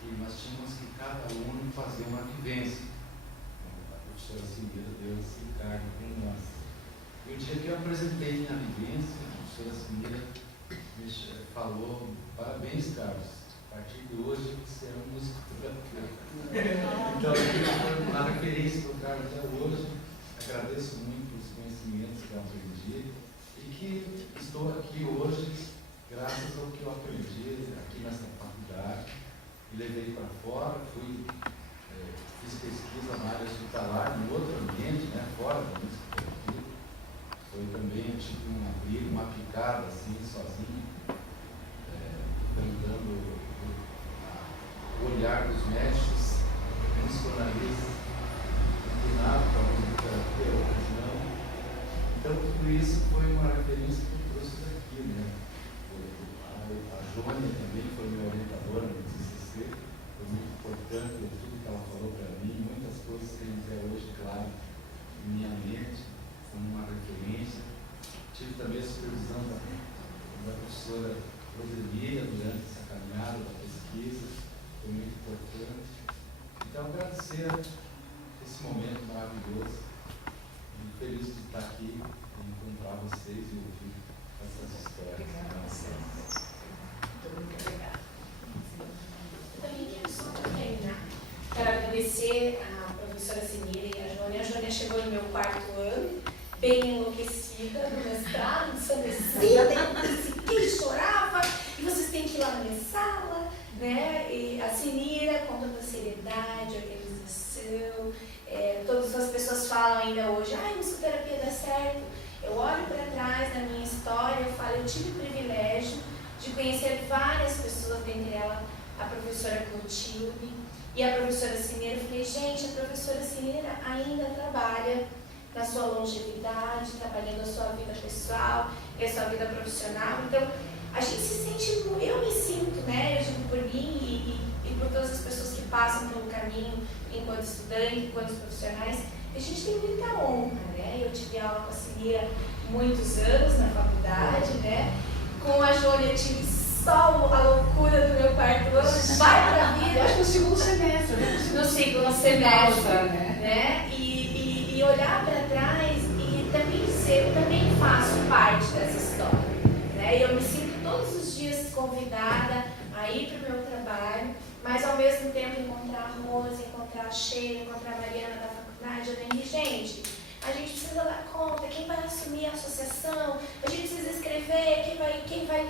que nós tínhamos que cada aluno fazer uma vivência. A professora Cineira deu esse encargo com nós. E o dia que eu apresentei minha vivência, a professora Cineira me falou: parabéns, Carlos, a partir de hoje você é um musicoterapeuta. Então, foi uma referência para o Carlos até hoje. Agradeço muito os conhecimentos que eu aprendi e que estou aqui hoje graças ao que eu aprendi aqui nessa faculdade e levei para fora. Fiz pesquisa na área hospitalar, em outro ambiente, né, fora da musicoterapia. Foi também, eu tive um abrigo, uma picada assim, sozinho, tentando o olhar dos médicos, uns com o nariz inclinado para a musicoterapia, outros não. Então, tudo isso foi uma referência que eu trouxe daqui, né? A Jônia também foi minha orientadora no TCC, foi muito importante tudo que ela falou para mim, muitas coisas que até hoje, claro, em minha mente, como uma referência. Tive também a supervisão da professora Roselia durante essa caminhada da pesquisa, foi muito importante. Então, agradecer esse momento maravilhoso e feliz de estar aqui e encontrar vocês e ouvir essas histórias. Muito obrigada. Eu também quero só terminar. Quero agradecer a professora Cineira e a Jônia. A Jônia chegou no meu 4º ano, bem enlouquecida no mestrado, ensandecida, e chorava, e vocês têm que ir lá na minha sala, né? E a Cineira, com toda a seriedade, organização, todas as pessoas falam ainda hoje, musicoterapia dá certo. Eu olho para trás na minha história, eu falo, eu tive o privilégio de conhecer várias pessoas, dentre elas a professora Clotilde e a professora Cineira. Eu falei, gente, a professora Cineira ainda trabalha na sua longevidade, trabalhando a sua vida pessoal e a sua vida profissional. Então, a gente passam pelo caminho enquanto estudante, enquanto profissionais. A gente tem muita honra, né? Eu tive aula com a Sinira muitos anos na faculdade, né? Com a Jônia eu tive só a loucura do meu quarto ano, vai pra vida. Eu acho que no segundo semestre, no segundo semestre, né? E olhar para trás e também eu também faço parte dessa história, né? Eu me sinto todos os dias convidada a ir para o meu trabalho, mas ao mesmo tempo encontrar a Rosa, encontrar a Sheila, encontrar a Mariana da faculdade. Eu digo, gente, a gente precisa dar conta, quem vai assumir a associação, a gente precisa escrever, quem vai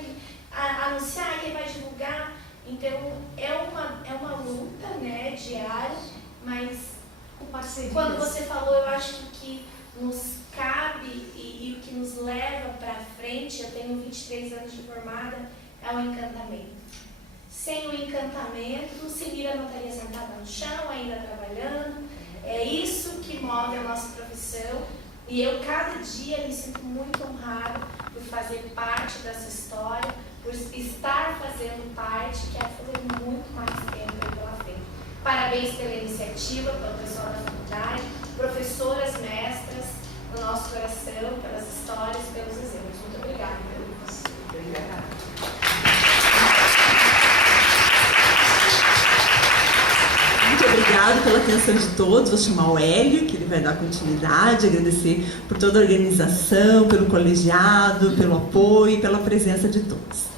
anunciar, quem vai divulgar. Então é uma luta, né, diária, mas quando você falou, eu acho que nos cabe e o que nos leva para frente, eu tenho 23 anos de formada, é o encantamento. Sem o encantamento, Sinira não estaria sentada no chão, ainda trabalhando. É isso que move a nossa profissão. E eu, cada dia, me sinto muito honrada por fazer parte dessa história, por estar fazendo parte, quero fazer muito mais tempo aí pela frente. Parabéns pela iniciativa, pelo pessoal da faculdade, professoras, mestras, no nosso coração, pelas histórias, pelos exemplos. Muito obrigada. Obrigada. Muito obrigada pela atenção de todos. Vou chamar o Hélio, que ele vai dar continuidade, agradecer por toda a organização, pelo colegiado, pelo apoio e pela presença de todos.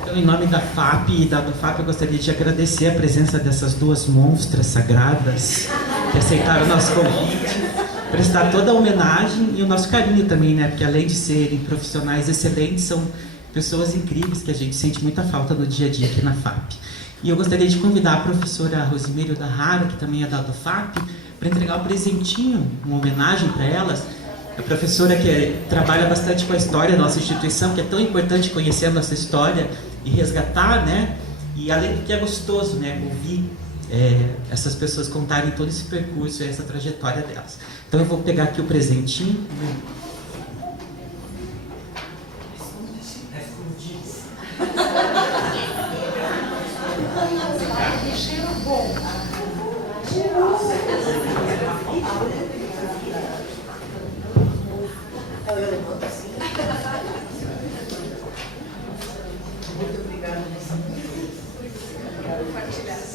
Então, em nome da FAP e da FAP, eu gostaria de agradecer a presença dessas duas monstras sagradas que aceitaram o nosso convite, prestar toda a homenagem e o nosso carinho também, né? Porque além de serem profissionais excelentes, são pessoas incríveis que a gente sente muita falta no dia a dia aqui na FAP. E eu gostaria de convidar a professora Rosimeire Odahara, que também é da FAP, para entregar um presentinho, uma homenagem para elas. A professora que trabalha bastante com a história da nossa instituição, que é tão importante conhecer a nossa história e resgatar, né? E além do que é gostoso, né? Ouvir essas pessoas contarem todo esse percurso e essa trajetória delas. Então eu vou pegar aqui o presentinho. cheiro bom. Eu levanto assim. Muito obrigada. Obrigada por compartilhar.